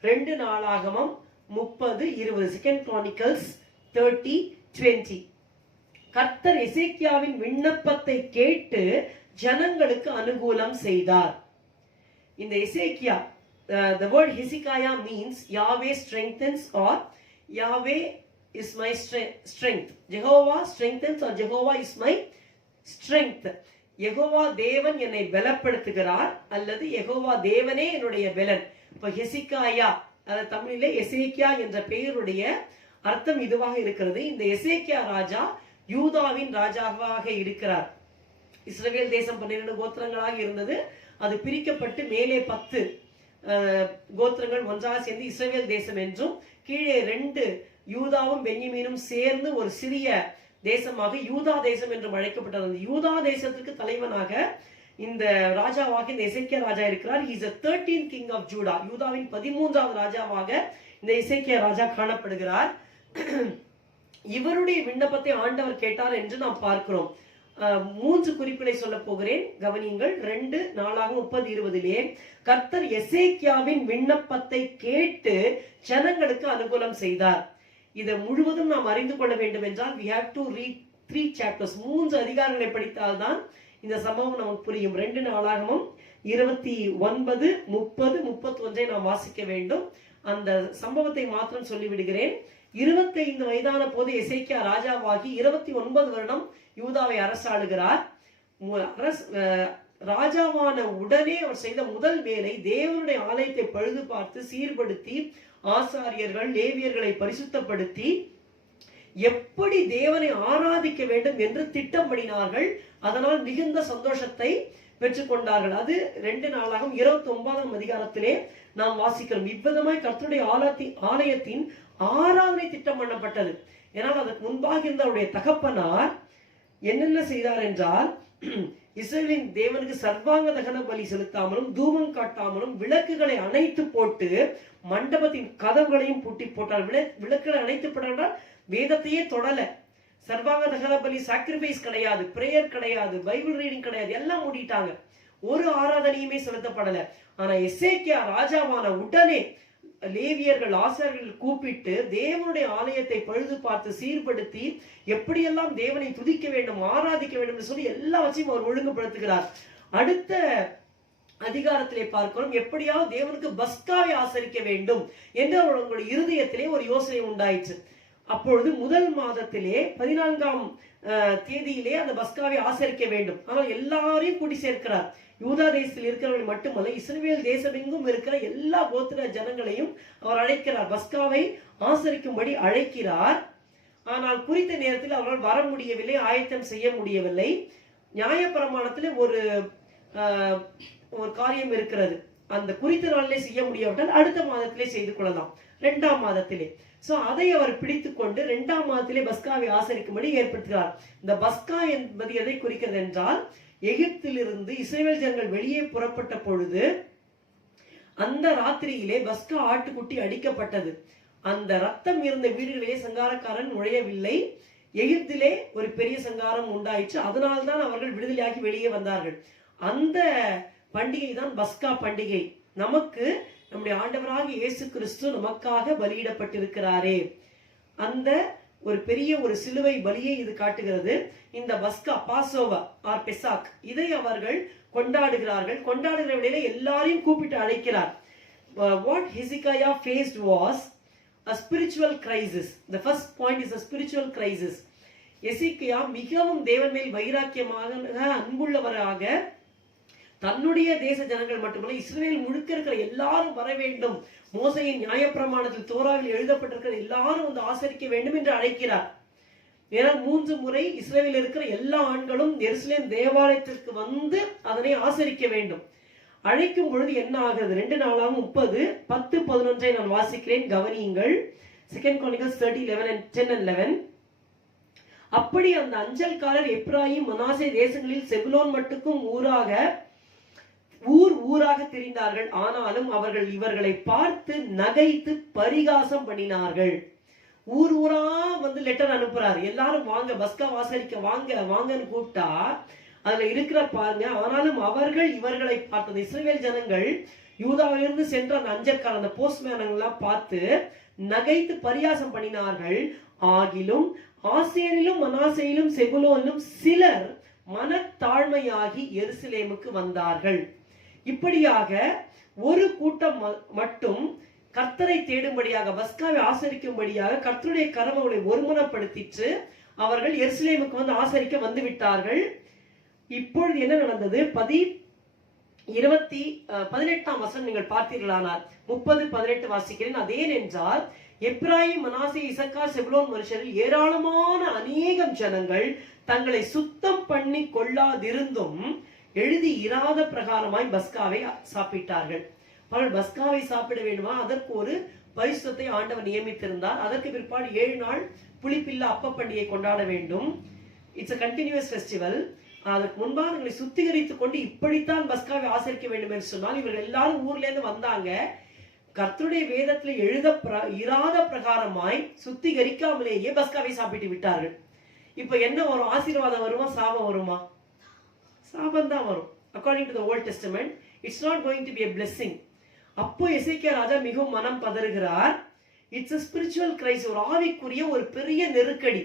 2 நாளாகமம் 30:20. Second Chronicles 30:20. கர்த்தர் எசேக்கியாவின் விண்ணப்பத்தை கேட்டு ஜனங்களுக்கு அனுகூலம் செய்தார். இந்த எசேக்கியா, the word Hezekiah means Yahweh strengthens or Yahweh is my strength. Jehovah strengthens or Jehovah is my strength. Jehovah தேவன் என்னை பலப்படுத்துகிறார் அல்லது யெகோவா தேவனே என்னுடைய பலன். இப்ப ஹெசிகாயா, அதாவது தமிழிலே எசேக்கியா என்ற பெயருடைய அர்த்தம் இதுவாக இருக்கிறது. இந்த எசேக்கியா ராஜா யூதாவின் ராஜாவாக இருக்கிறார். இஸ்ரவேல் தேசம் 12 கோத்திரங்களாக இருந்தது. அது பிரிக்கப்பட்டு மேலே 10 கோத்திரங்கள் ஒன்றாக சேர்ந்து இஸ்ரவேல் தேசம் என்றும், கீழே 2 யூதாவும் பென்யமீனும் சேர்ந்து ஒரு சிறிய தேசமாக யூதா தேசம் என்று அழைக்கப்பட்டது. அந்த யூதா தேசத்திற்கு தலைவனாக இந்த ராஜாவாக இந்த எசேக்கியா ராஜா இருக்கிறார். He is the 13th king of Judah. யூதாவின் 13வது ராஜாவாக இந்த எசேக்கியா ராஜா காணப்படுகிறார். இவருடைய விண்ணப்பத்தை ஆண்டவர் கேட்டார் என்று நாம் பார்க்கிறோம். 3 குறிப்புகளை சொல்ல போகிறேன், கவனியுங்கள். 2 நாளாகவும் 30:20 கர்த்தர் எசேக்கியாவின் விண்ணப்பத்தை கேட்டு ஜனங்களுக்கு அனுகூலம் செய்தார். இதை முழுவதும் நாம் அறிந்து கொள்ள வேண்டும் என்றால் we have to read 3 chapters, 3 அதிகாரங்களை படித்தால்தான் இந்த சம்பவம் நமக்கு புரியும். 2 நாளாகவும் 29, 30, 31 நாம் வாசிக்க வேண்டும். அந்த சம்பவத்தை மாத்திரம் சொல்லிவிடுகிறேன். 25 வயதான போது எசேக்கியா ராஜாவாகி 29 வருடம் யூதாவை அரசாளுகிறார். ராஜாவான உடனே அவர் செய்த முதல் வேலை தேவனுடைய ஆலயத்தை பழுது பார்த்து சீர்படுத்தி ஆசாரியர்கள் லேவியர்களை பரிசுத்தப்படுத்தி எப்படி தேவனை ஆராதிக்க வேண்டும் என்று திட்டம் பண்ணினார்கள். அதனால் மிகுந்த சந்தோஷத்தை பெற்றுக்கொண்டார்கள். அது 2 நாளாகவும் 29ஆம் அதிகாரத்திலே நாம் வாசிக்கிறோம். இவ்விதமாய் கர்த்தருடைய ஆலயத்தின் ஆராதனை திட்டம் பண்ணப்பட்டது. ஏனால் அதற்கு முன்பாக இருந்த அவருடைய தகப்பனார் என்னென்ன செய்தார் என்றால், இஸ்ரவேலின் தேவனுக்கு சர்வாங்க தகன பலி செலுத்தாமலும் தூபம் காட்டாமலும் விளக்குகளை அணைத்து போட்டு மண்டபத்தின் கதவுகளையும் பூட்டி போட்டார். விளக்குகளை அணைத்து போட்டால் வேதத்தையே தொடல. சர்வாங்க தகன பலி சாக்ரிஃபைஸ் கிடையாது, பிரேயர் கிடையாது, பைபிள் ரீடிங் கிடையாது, எல்லாம் மூடிட்டாங்க. ஒரு ஆராதனையுமே செலுத்தப்படல. ஆனா எசேக்கியா ராஜாவான உடனே லேவியர்கள் ஆசாரியர்கள் கூப்பிட்டு தேவனுடைய ஆலயத்தை பழுது பார்த்து சீர்படுத்தி எப்படியெல்லாம் தேவனை துதிக்க வேண்டும், ஆராதிக்க வேண்டும் என்று சொல்லி எல்லா வச்சையும் அவர் ஒழுங்குபடுத்துகிறார். அடுத்த அதிகாரத்திலே பார்க்கிறோம், எப்படியாவது தேவனுக்கு பஸ்காவை ஆசரிக்க வேண்டும் என்று அவர்களுடைய இருதயத்திலே ஒரு யோசனை உண்டாயிற்று. அப்பொழுது முதல் மாதத்திலே 14ஆம் தேதியிலே அந்த பஸ்காவை ஆசரிக்க வேண்டும். ஆனால் எல்லாரையும் கூட்டி சேர்க்கிறார். யூதா தேசத்தில் இருக்கிறவர்கள் மட்டுமல்ல, இஸ்ரவேல் தேசமெங்கும் இருக்கிற எல்லா கோத்திர ஜனங்களையும் அவர் அழைக்கிறார். பஸ்காவை ஆசரிக்கும்படி அழைக்கிறார். ஆனால் குறித்த நேரத்தில் அவரால் வர முடியவில்லை, ஆயத்தம் செய்ய முடியவில்லை. நியாயப்பிரமாணத்தில் ஒரு காரியம் இருக்கிறது. அந்த குறித்த நாளிலே செய்ய முடியாவிட்டால் அடுத்த மாதத்திலே செய்து கொள்ளலாம், 2ஆம் மாதத்திலே. சோ அதை அவர் பிடித்துக் கொண்டு 2ஆம் மாதத்திலே பஸ்காவை ஆசரிக்கும்படி ஏற்படுத்துகிறார். இந்த பஸ்கா என்பது எதை குறிக்கிறது என்றால், எகிப்திலிருந்து இஸ்ரவேல் ஜனங்கள் வெளியே புறப்பட்ட பொழுது அந்த ராத்திரியிலே பஸ்கா ஆட்டுக்குட்டி அடிக்கப்பட்டது. அந்த ரத்தம் இருந்த வீடுகளிலே சங்காரக்காரன் நுழையவில்லை. எகிப்திலே ஒரு பெரிய சங்காரம் உண்டாயிற்று. அதனால்தான் அவர்கள் விடுதலையாகி வெளியே வந்தார்கள். அந்த பண்டிகை தான் பஸ்கா பண்டிகை. நமக்கு நம்முடைய ஆண்டவராக இயேசு கிறிஸ்து நமக்காக பலியிடப்பட்டிருக்கிறாரே, அந்த ஒரு பெரிய ஒரு சிலுவை பலியை இது காட்டுகிறது. இந்த பஸ்கா, பாசோவா ஆர் பெசாக், இதை அவர்கள் கொண்டாடுகிறார்கள். கொண்டாடுகிற வேளையில எல்லாரையும் கூப்பிட்டு அழைக்கிறார். What Hezekiah faced was a spiritual crisis. The first point is a spiritual crisis. எசேக்கியா மிகவும் தேவன் மேல் வைராக்கியமாக அன்புள்ளவராக தன்னுடைய தேச ஜனங்கள் மட்டுமல்ல இஸ்ரவேல் முழுக்க இருக்கிற எல்லாரும் வர வேண்டும், மோசையின் நியாயப்பிரமாணத்தில் தோராவில் எழுதப்பட்டிருக்கிற எல்லாரும் வந்து ஆசரிக்க வேண்டும் என்று அழைக்கிறார். ஏன்னா 3 முறை இஸ்ரவேலில் இருக்கிற எல்லா ஆண்களும் எருசலேம் தேவாலயத்திற்கு வந்து அதனை ஆசரிக்க வேண்டும். அழைக்கும் பொழுது என்ன ஆகிறது? 2 நாளாகவும் 30, 10, 11 நான் வாசிக்கிறேன், கவனியுங்கள். 2 Chronicles 30:10-11. அப்படி அந்த அஞ்சல்காரர் எப்ராயிம் மனாசே தேசங்களில் செபுலோன் மட்டுக்கும் ஊராக தெரிந்தார்கள். ஆனாலும் அவர்கள் இவர்களை பார்த்து நகைத்து பரிகாசம் பண்ணினார்கள். ஊரா வந்து லெட்டர் அனுப்புறாரு, எல்லாரும் வாங்க பஸ்கா வாசலிக்க வாங்க வாங்கன்னு கூப்பிட்டா அதுல இருக்கிற பாருங்க. ஆனாலும் அவர்கள் இவர்களை பார்த்தது, இஸ்ரவேல் ஜனங்கள் யூதாவிலிருந்து சென்ற அந்த அஞ்சற்காரர், அந்த போஸ்ட்மேன் எல்லாம் பார்த்து நகைத்து பரியாசம் பண்ணினார்கள். ஆகிலும் ஆசேரிலும் மனாசேயிலும் செபுலோனிலும் சிலர் மனத்தாழ்மையாகி எருசலேமுக்கு வந்தார்கள். இப்படியாக ஒரு கூட்டம் மட்டும் கர்த்தரை தேடும்படியாக, பஸ்காவை ஆசரிக்கும்படியாக கர்த்தருடைய கரம் அவர்களை ஒருமுனப்படுத்திட்டு அவர்கள் எருசலேமுக்கு வந்து ஆசரிக்க வந்து விட்டார்கள். இப்பொழுது என்ன நடந்தது? 18ஆம் வசனம் நீங்கள் பார்த்தீர்களானால் 30-18 வாசிக்கிறேன். அதேனென்றால் எப்ராயிம் மனாசே இசக்கார் செபுலோன் மனுஷரில் ஏராளமான அநேகம் ஜனங்கள் தங்களை சுத்தம் பண்ணி கொள்ளாதிருந்தும் எழுதி இராத பிரகாரமாய் பஸ்காவை சாப்பிட்டார்கள். அவர்கள் பஸ்காவை சாப்பிட வேண்டுமா? அதற்கு ஒரு பரிசுத்தத்தை ஆண்டவர் நியமித்திருந்தார். அதற்கு பிற்பாடு 7 நாள் புளிப்பில்லா அப்ப பண்டிகை கொண்டாட வேண்டும். It's a continuous festival. அதற்கு முன்பாக அவர்களை சுத்திகரித்துக் கொண்டு இப்படித்தான் பஸ்காவை ஆசரிக்க வேண்டும் என்று சொன்னால், இவர்கள் எல்லாரும் ஊர்ல இருந்து வந்தாங்க. கர்த்தருடைய வேதத்தில் இராத பிரகாரமாய் சுத்திகரிக்காமலேயே பஸ்காவை சாப்பிட்டு விட்டார்கள். இப்ப என்ன வரும்? ஆசீர்வாதம் வருமா, சாபம் வருமா? சாபம் தான் வரும். According to the Old Testament it's not going to be a blessing. அப்போ எசேக்கியா ராஜா மிகவும் மனம் பதறுகிறார். It's a spiritual crisis. ஒரு ஆவிக்குரிய ஒரு பெரிய நெருக்கடி.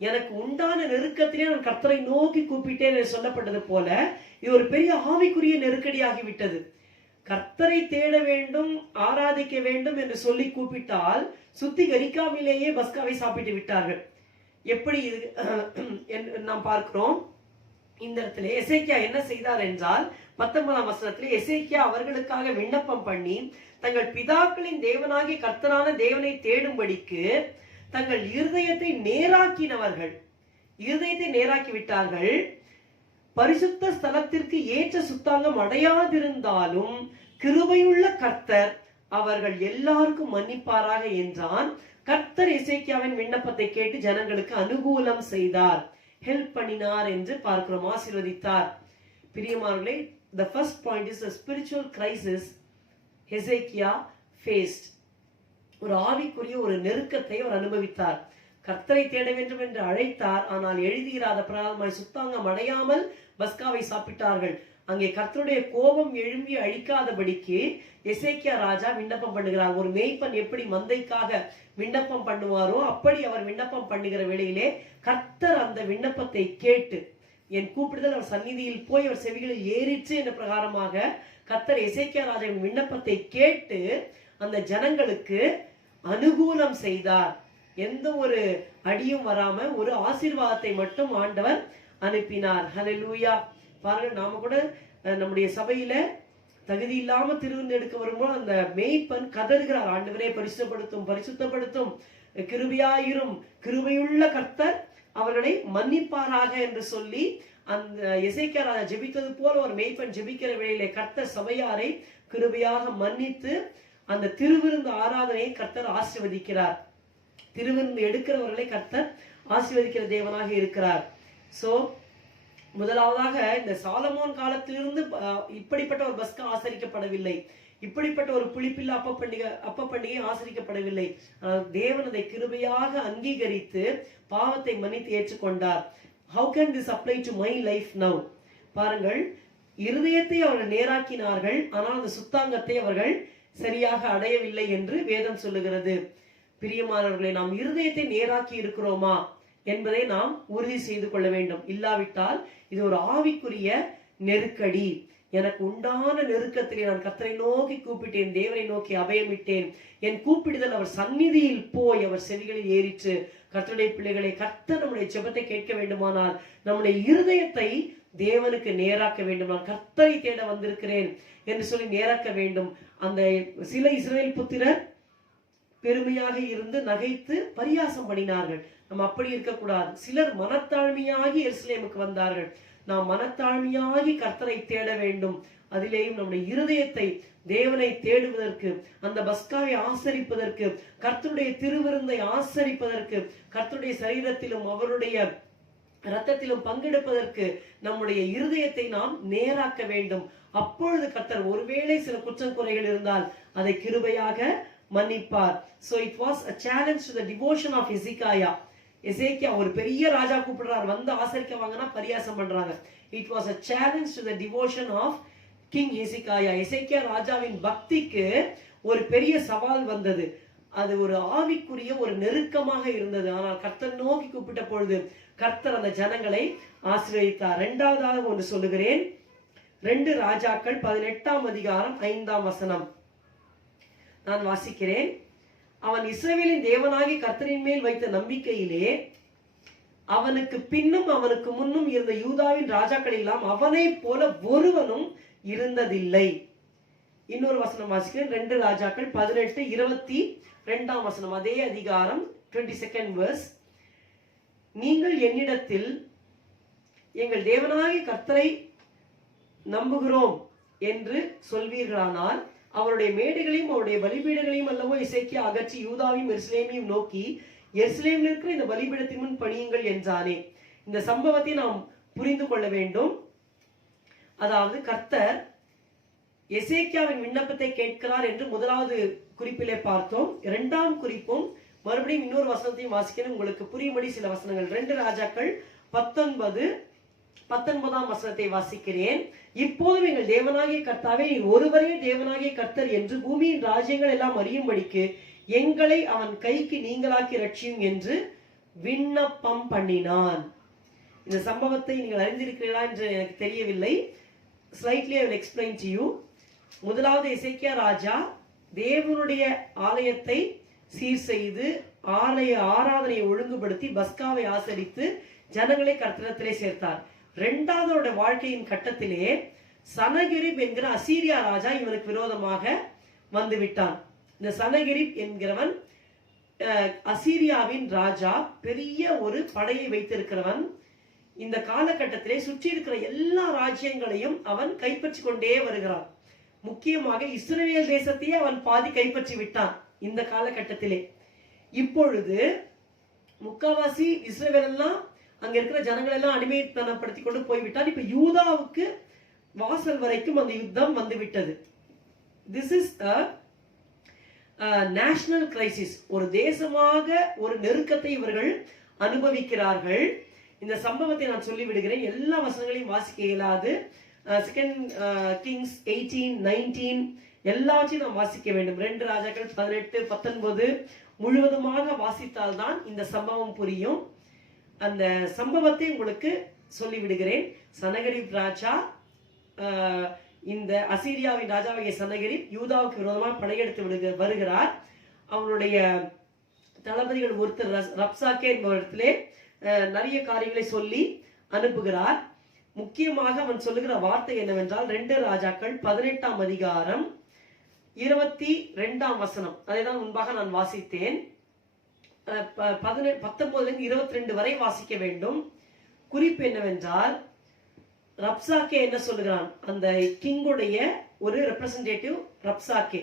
எனக்கு உண்டான நெருக்கத்திலே நான் கர்த்தரை நோக்கி கூப்பிட்டேன் என்று சொல்லப்பட்டது போல இது ஒரு பெரிய ஆவிக்குரிய நெருக்கடியாகி விட்டது. கர்த்தரை தேட வேண்டும், ஆராதிக்க வேண்டும் என்று சொல்லி கூப்பிட்டால் சுத்திகரிக்காமலேயே பஸ்காவை சாப்பிட்டு விட்டார்கள். எப்படி நாம் பார்க்கிறோம். இந்த இடத்துல எசேக்கியா என்ன செய்தார் என்றால் 19ஆம் வசனத்தில் எசேக்கியா அவர்களுக்காக விண்ணப்பம் பண்ணி தங்கள் பிதாக்களின் தேவனாகிய கர்த்தரான தேவனை தேடும்படிக்கு தங்கள் இருதயத்தை நேராக்கினவர்கள், இருதயத்தை நேராக்கி விட்டார்கள். பரிசுத்த ஸ்தலத்திற்கு ஏற்ற சுத்தாங்கம் அடையாதிருந்தாலும் கிருபையுள்ள கர்த்தர் அவர்கள் எல்லாருக்கும் மன்னிப்பாராக என்றான். கர்த்தர் எசேக்கியாவின் விண்ணப்பத்தை கேட்டு ஜனங்களுக்கு அனுகூலம் செய்தார், ஹெல்ப் பண்ணினார் என்று பார்க்கிறோம், ஆசீர்வதித்தார். பிரியமானவர்களே, the first point is the spiritual crisis Hezekiah faced. ஒரு ஆவிக்குரிய ஒரு நெருக்கத்தை அவர் அனுபவித்தார். கர்த்தரை தேட வேண்டும் என்று அழைத்தார். ஆனால் எழுதியிராத பிரகாரமாய் சுத்தாங்கம் அடையாமல் பஸ்காவை சாப்பிட்டார்கள். அங்கே கர்த்தருடைய கோபம் எழும்பி அழிக்காதபடிக்கு எசேக்கியா ராஜா விண்ணப்பம் பண்ணுகிறார். ஒரு மேய்ப்பன் எப்படி மந்தைக்காக விண்ணப்பம் பண்ணுவாரோ அப்படி அவர் விண்ணப்பம் பண்ணுகிற வேளையிலே கர்த்தர் அந்த விண்ணப்பத்தை கேட்டு, என் கூப்பிடுதல் அவர் சந்நிதியில் போய் அவர் செவிகளில் ஏறிற்று என்ற பிரகாரமாக கர்த்தர் எசேக்கியா ராஜாவின் விண்ணப்பத்தை கேட்டு அந்த ஜனங்களுக்கு அனுகூலம் செய்தார். எந்த ஒரு அடியும் வராம ஒரு ஆசீர்வாதத்தை மட்டும் ஆண்டவர் அனுப்பினார். ஹல்லேலூயா. பாருங்க, நாம கூட நம்முடைய சபையில தகுதி இல்லாம திருவிருந்து எடுக்க வரும்போது அந்த மேய்ப்பன் கதறுகிறார், ஆண்டவரே பரிசுத்தப்படுத்தும், பரிசுத்தப்படுத்தும், கிருபையாயிரும், கிருபையுள்ள கர்த்தர் அவர்களை மன்னிப்பாராக என்று சொல்லி அந்த எசேக்கியா ராஜா ஜெபித்தது போல ஒரு மேய்ப்பன் ஜெபிக்கிற வேளையிலே கர்த்தர் சபையாரை கிருபையாக மன்னித்து அந்த திருவிருந்து ஆராதனையை கர்த்தர் ஆசீர்வதிக்கிறார். திருவிருந்து எடுக்கிறவர்களை கர்த்தர் ஆசீர்வதிக்கிற தேவனாக இருக்கிறார். சோ முதலாவதாக இந்த சாலமோன் காலத்திலிருந்து இப்படிப்பட்ட ஒரு பஸ்கா ஆசரிக்கப்படவில்லை, இப்படிப்பட்ட ஒரு புளிப்பில்லா அப்ப பண்டிகை ஆசரிக்கப்படவில்லை. தேவன் அதை கிருபையாக அங்கீகரித்து பாவத்தை மன்னித்து ஏற்றுக்கொண்டார். How can this apply to my life now? பாருங்கள், இருதயத்தை அவர்கள் நேராக்கினார்கள், ஆனால் அந்த சுத்தாங்கத்தை அவர்கள் சரியாக அடையவில்லை என்று வேதம் சொல்லுகிறது. பிரியமானவர்களை, நாம் இருதயத்தை நேராக்கி இருக்கிறோமா என்பதை நாம் உறுதி செய்து கொள்ள வேண்டும். இல்லாவிட்டால் இது ஒரு ஆவிக்குரிய நெருக்கடி. எனக்கு உண்டான நெருக்கத்திலே நான் கர்த்தரை நோக்கி கூப்பிட்டேன், தேவனை நோக்கி அபயமிட்டேன், என் கூப்பிடுதல் அவர் சந்நிதியில் போய் அவர் செவிகளில் ஏறிற்று. கர்த்தருடைய பிள்ளைகளை, கர்த்தர் நம்முடைய ஜெபத்தை கேட்க வேண்டுமானால் நம்முடைய இருதயத்தை தேவனுக்கு நேராக்க வேண்டும். நான் கர்த்தரை தேட வந்திருக்கிறேன் என்று சொல்லி நேராக்க வேண்டும். அந்த சில இஸ்ரவேல் புத்திரர் பெருமையாக இருந்து நகைத்து பரியாசம் பண்ணினார்கள். நம்ம அப்படி இருக்கக்கூடாது. சிலர் மனத்தாழ்மையாகி எருசலேமுக்கு வந்தார்கள். நாம் மனத்தாழ்மையாகி கர்த்தரை தேட வேண்டும். அதிலேயும் நம்முடைய இருதயத்தை தேவனை தேடுவதற்கு, அந்த பஸ்காவை ஆசரிப்பதற்கு, கர்த்தருடைய திருவிருந்தை ஆசரிப்பதற்கு, கர்த்தருடைய சரீரத்திலும் அவருடைய இரத்தத்திலும் பங்கெடுப்பதற்கு நம்முடைய இருதயத்தை நாம் நேராக்க வேண்டும். அப்பொழுது கர்த்தர் ஒருவேளை சில குற்றம் குறைகள் இருந்தால் அதை கிருபையாக மன்னிப்பார். So it was a challenge to the devotion of Hezekiah. எசேக்கியா ஒரு பெரிய ராஜா கூப்பிடுறார், வந்து ஆசரிக்க வாங்கினா பரியாசம் பண்றாங்க. It was a challenge to the devotion of King Hezekiah. எசேக்கியா ராஜாவின் பக்திக்கு ஒரு பெரிய சவால் வந்தது. அது ஒரு ஆவிக்குரிய ஒரு நெருக்கமாக இருந்தது. ஆனால் கர்த்தர் நோக்கி கூப்பிட்ட பொழுது கர்த்தர் அந்த ஜனங்களை ஆசீர்வதித்தார். இரண்டாவதாக ஒன்று சொல்லுகிறேன். 2 ராஜாக்கள் 18ஆம் அதிகாரம் 5ஆம் வசனம் நான் வாசிக்கிறேன். அவன் இஸ்ரவேலின் தேவனாகி கர்த்தரின் மேல் வைத்த நம்பிக்கையிலே அவனுக்கு பின்னும் அவனுக்கு முன்னும் இருந்த யூதாவின் ராஜாக்கள் எல்லாம் அவனை போல ஒருவனும் இருந்ததில்லை. இன்னொரு வசனம் வாசிக்கிறேன். 2 ராஜாக்கள் 18:22ஆம் வசனம், அதே அதிகாரம் 22nd verse. நீங்கள் என்னிடத்தில் எங்கள் தேவனாகிய கர்த்தரை நம்புகிறோம் என்று சொல்வீர்களானால் அவருடைய மேடைகளையும் அவருடைய பலிபீடங்களையும் அல்லவோ எசேக்கியா அகற்றி யூதாவையும் எருசலேமையும் நோக்கி எருசலேமில் இருக்கிற இந்த பலிபீடத்தின் முன் பணியுங்கள் என்றானே. இந்த சம்பவத்தை நாம் புரிந்து கொள்ள வேண்டும். அதாவது கர்த்தர் எசேக்கியாவின் விண்ணப்பத்தை கேட்கிறார் என்று முதலாவது குறிப்பிலே பார்த்தோம். இரண்டாம் குறிப்பும் மறுபடியும் இன்னொரு வசனத்தையும் வாசிக்கிறேன், உங்களுக்கு புரியும்படி சில வசனங்கள். 2 ராஜாக்கள் 19:19 வசனத்தை வாசிக்கிறேன். இப்போதும் எங்கள் தேவனாகிய கர்த்தாவே, நீர் ஒருவரே தேவனாகிய கர்த்தர் என்று பூமியின் ராஜ்யங்கள் எல்லாம் அறியும்படிக்கு எங்களை அவன் கைக்கு நீங்களாக்கி ரட்சியும் என்று விண்ணப்பம் பண்ணினான். இந்த சம்பவத்தை நீங்கள் அறிந்திருக்கிறீர்களா என்று எனக்கு தெரியவில்லை. Slightly I will explain to you. முதலாவது எசேக்கியா ராஜா தேவனுடைய ஆலயத்தை சீர் செய்து ஆராதனையை ஒழுங்குபடுத்தி பஸ்காவை ஆசரித்து ஜனங்களை கர்த்தரிடத்திலே சேர்த்தார். இரண்டாவது வாழ்க்கையின் கட்டத்திலே சனகெரிப் என்கிற அசீரியா ராஜா இவனுக்கு விரோதமாக வந்து விட்டான். இந்த சனகெரிப் என்கிறவன் அசீரியாவின் ராஜா, பெரிய ஒரு படையை வைத்திருக்கிறவன். இந்த காலகட்டத்திலே சுற்றி இருக்கிற எல்லா ராஜ்யங்களையும் அவன் கைப்பற்றி கொண்டே வருகிறான். முக்கியமாக இஸ்ரவேல் தேசத்தையே அவன் பாதி கைப்பற்றி விட்டான் இந்த காலகட்டத்திலே. இப்பொழுது முக்காவாசி இஸ்ரவேல் எல்லாம் அங்க இருக்கிற ஜனங்கள் எல்லாம் அடிமைத்தனப்படுத்தி கொண்டு போய்விட்டான். இப்ப யூதாவுக்கு வாசல் வரைக்கும் அந்த யுத்தம் வந்து விட்டது. This is national crisis. ஒரு தேசமாக ஒரு நெருக்கத்தை இவர்கள் அனுபவிக்கிறார்கள். இந்த சம்பவத்தை நான் சொல்லி விடுகிறேன், எல்லா வசனங்களையும் வாசிக்க இயலாது. 2 Kings 18-19 எல்லாவற்றையும் நாம் வாசிக்க வேண்டும். 2 ராஜாக்கள் 18-19 முழுவதுமாக வாசித்தால்தான் இந்த சம்பவம் புரியும். அந்த சம்பவத்தை உங்களுக்கு சொல்லி விடுகிறேன். சனகரிப் ராஜா, இந்த அசீரியாவின் ராஜாவாகிய சனகரிப் யூதாவுக்கு விரோதமாக படையெடுத்து வருகிறார். அவனுடைய தளபதிகள் ஒருத்தர் ரப்சாக்கே என்பவரிடத்திலே நிறைய காரியங்களை சொல்லி அனுப்புகிறார். முக்கியமாக அவன் சொல்லுகிற வார்த்தை என்னவென்றால் 2 ராஜாக்கள் 18ஆம் அதிகாரம் 22ஆம் வசனம். அதைதான் முன்பாக நான் வாசித்தேன். 19 22 வரை வாசிக்க வேண்டும். குறிப்பு என்னவென்றால், ரப்சாக்கே என்ன சொல்லுகிறான், அந்த கிங்குடைய ஒரு ரெப்ரசன்டேட்டிவ் ரப்சாக்கே,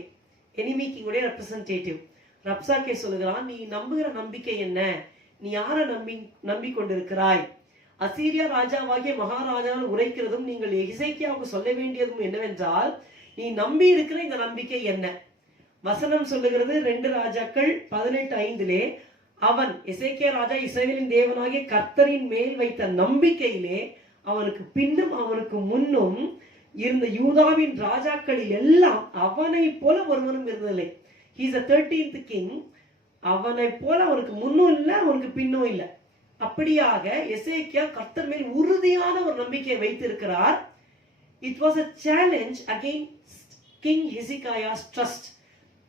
எனிமி கிங்குடைய ரெப்ரசன்டேட்டிவ் ரப்சாக்கே சொல்லுகிறான், நீ நம்புகிற நம்பிக்கை என்ன? நீ யாரை நம்பிக்கொண்டிருக்கிறாய்? அசீரியா ராஜாவாகிய மகாராஜாவால் உரைக்கிறதும் நீங்கள் எசேக்கியாவுக்கு சொல்ல வேண்டியதும் என்னவென்றால், நீ நம்பி இருக்கிற இந்த நம்பிக்கை என்ன? வசனம் சொல்லுகிறது 2 ராஜாக்கள் 18:5 அவன் எசேக்கியா ராஜா இஸ்ரவேலின் தேவனாகிய கர்த்தரின் மேல் வைத்த நம்பிக்கையிலே அவனுக்கு பின்னும் அவனுக்கு முன்னும் இருந்த யூதாவின் ராஜாக்களில் எல்லாம் அவனை போல ஒருவனும் இருந்ததில்லை. He is the 13th king. அவனை போல அவனுக்கு முன்னும் இல்லை, அவனுக்கு பின்னும் இல்லை. அப்படியாக எசேக்கியா கர்த்தர் மேல் உறுதியான ஒரு நம்பிக்கையை வைத்திருக்கிறார். It was a challenge against King Hezekiah's trust.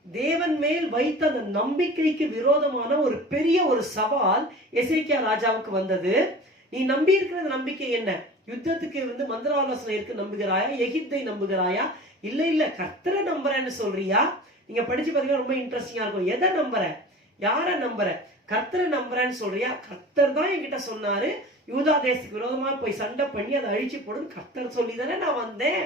தேவன் மேல் வைத்த அந்த நம்பிக்கைக்கு விரோதமான ஒரு பெரிய ஒரு சவால் எசேக்கியா ராஜாவுக்கு வந்தது. நீ நம்பி இருக்கிற நம்பிக்கை என்ன? யுத்தத்துக்கு மந்திர ஆலோசனை இருக்கு நம்புகிறாயா? எகிப்தை நம்புகிறாயா? இல்ல இல்ல கர்த்தரை நம்புறேன்னு சொல்றியா? நீங்க படிச்சு பாத்தீங்கன்னா ரொம்ப இன்ட்ரெஸ்டிங்கா இருக்கும். எதை நம்புற? யார நம்புற? கர்த்தரை நம்புறேன்னு சொல்றியா? கர்த்தர் தான் என்கிட்ட சொன்னாரு, யூதா தேசத்துக்கு விரோதமா போய் சண்டை பண்ணி அதை அழிச்சு போடுன்னு கர்த்தர் சொல்லி தானே நான் வந்தேன்.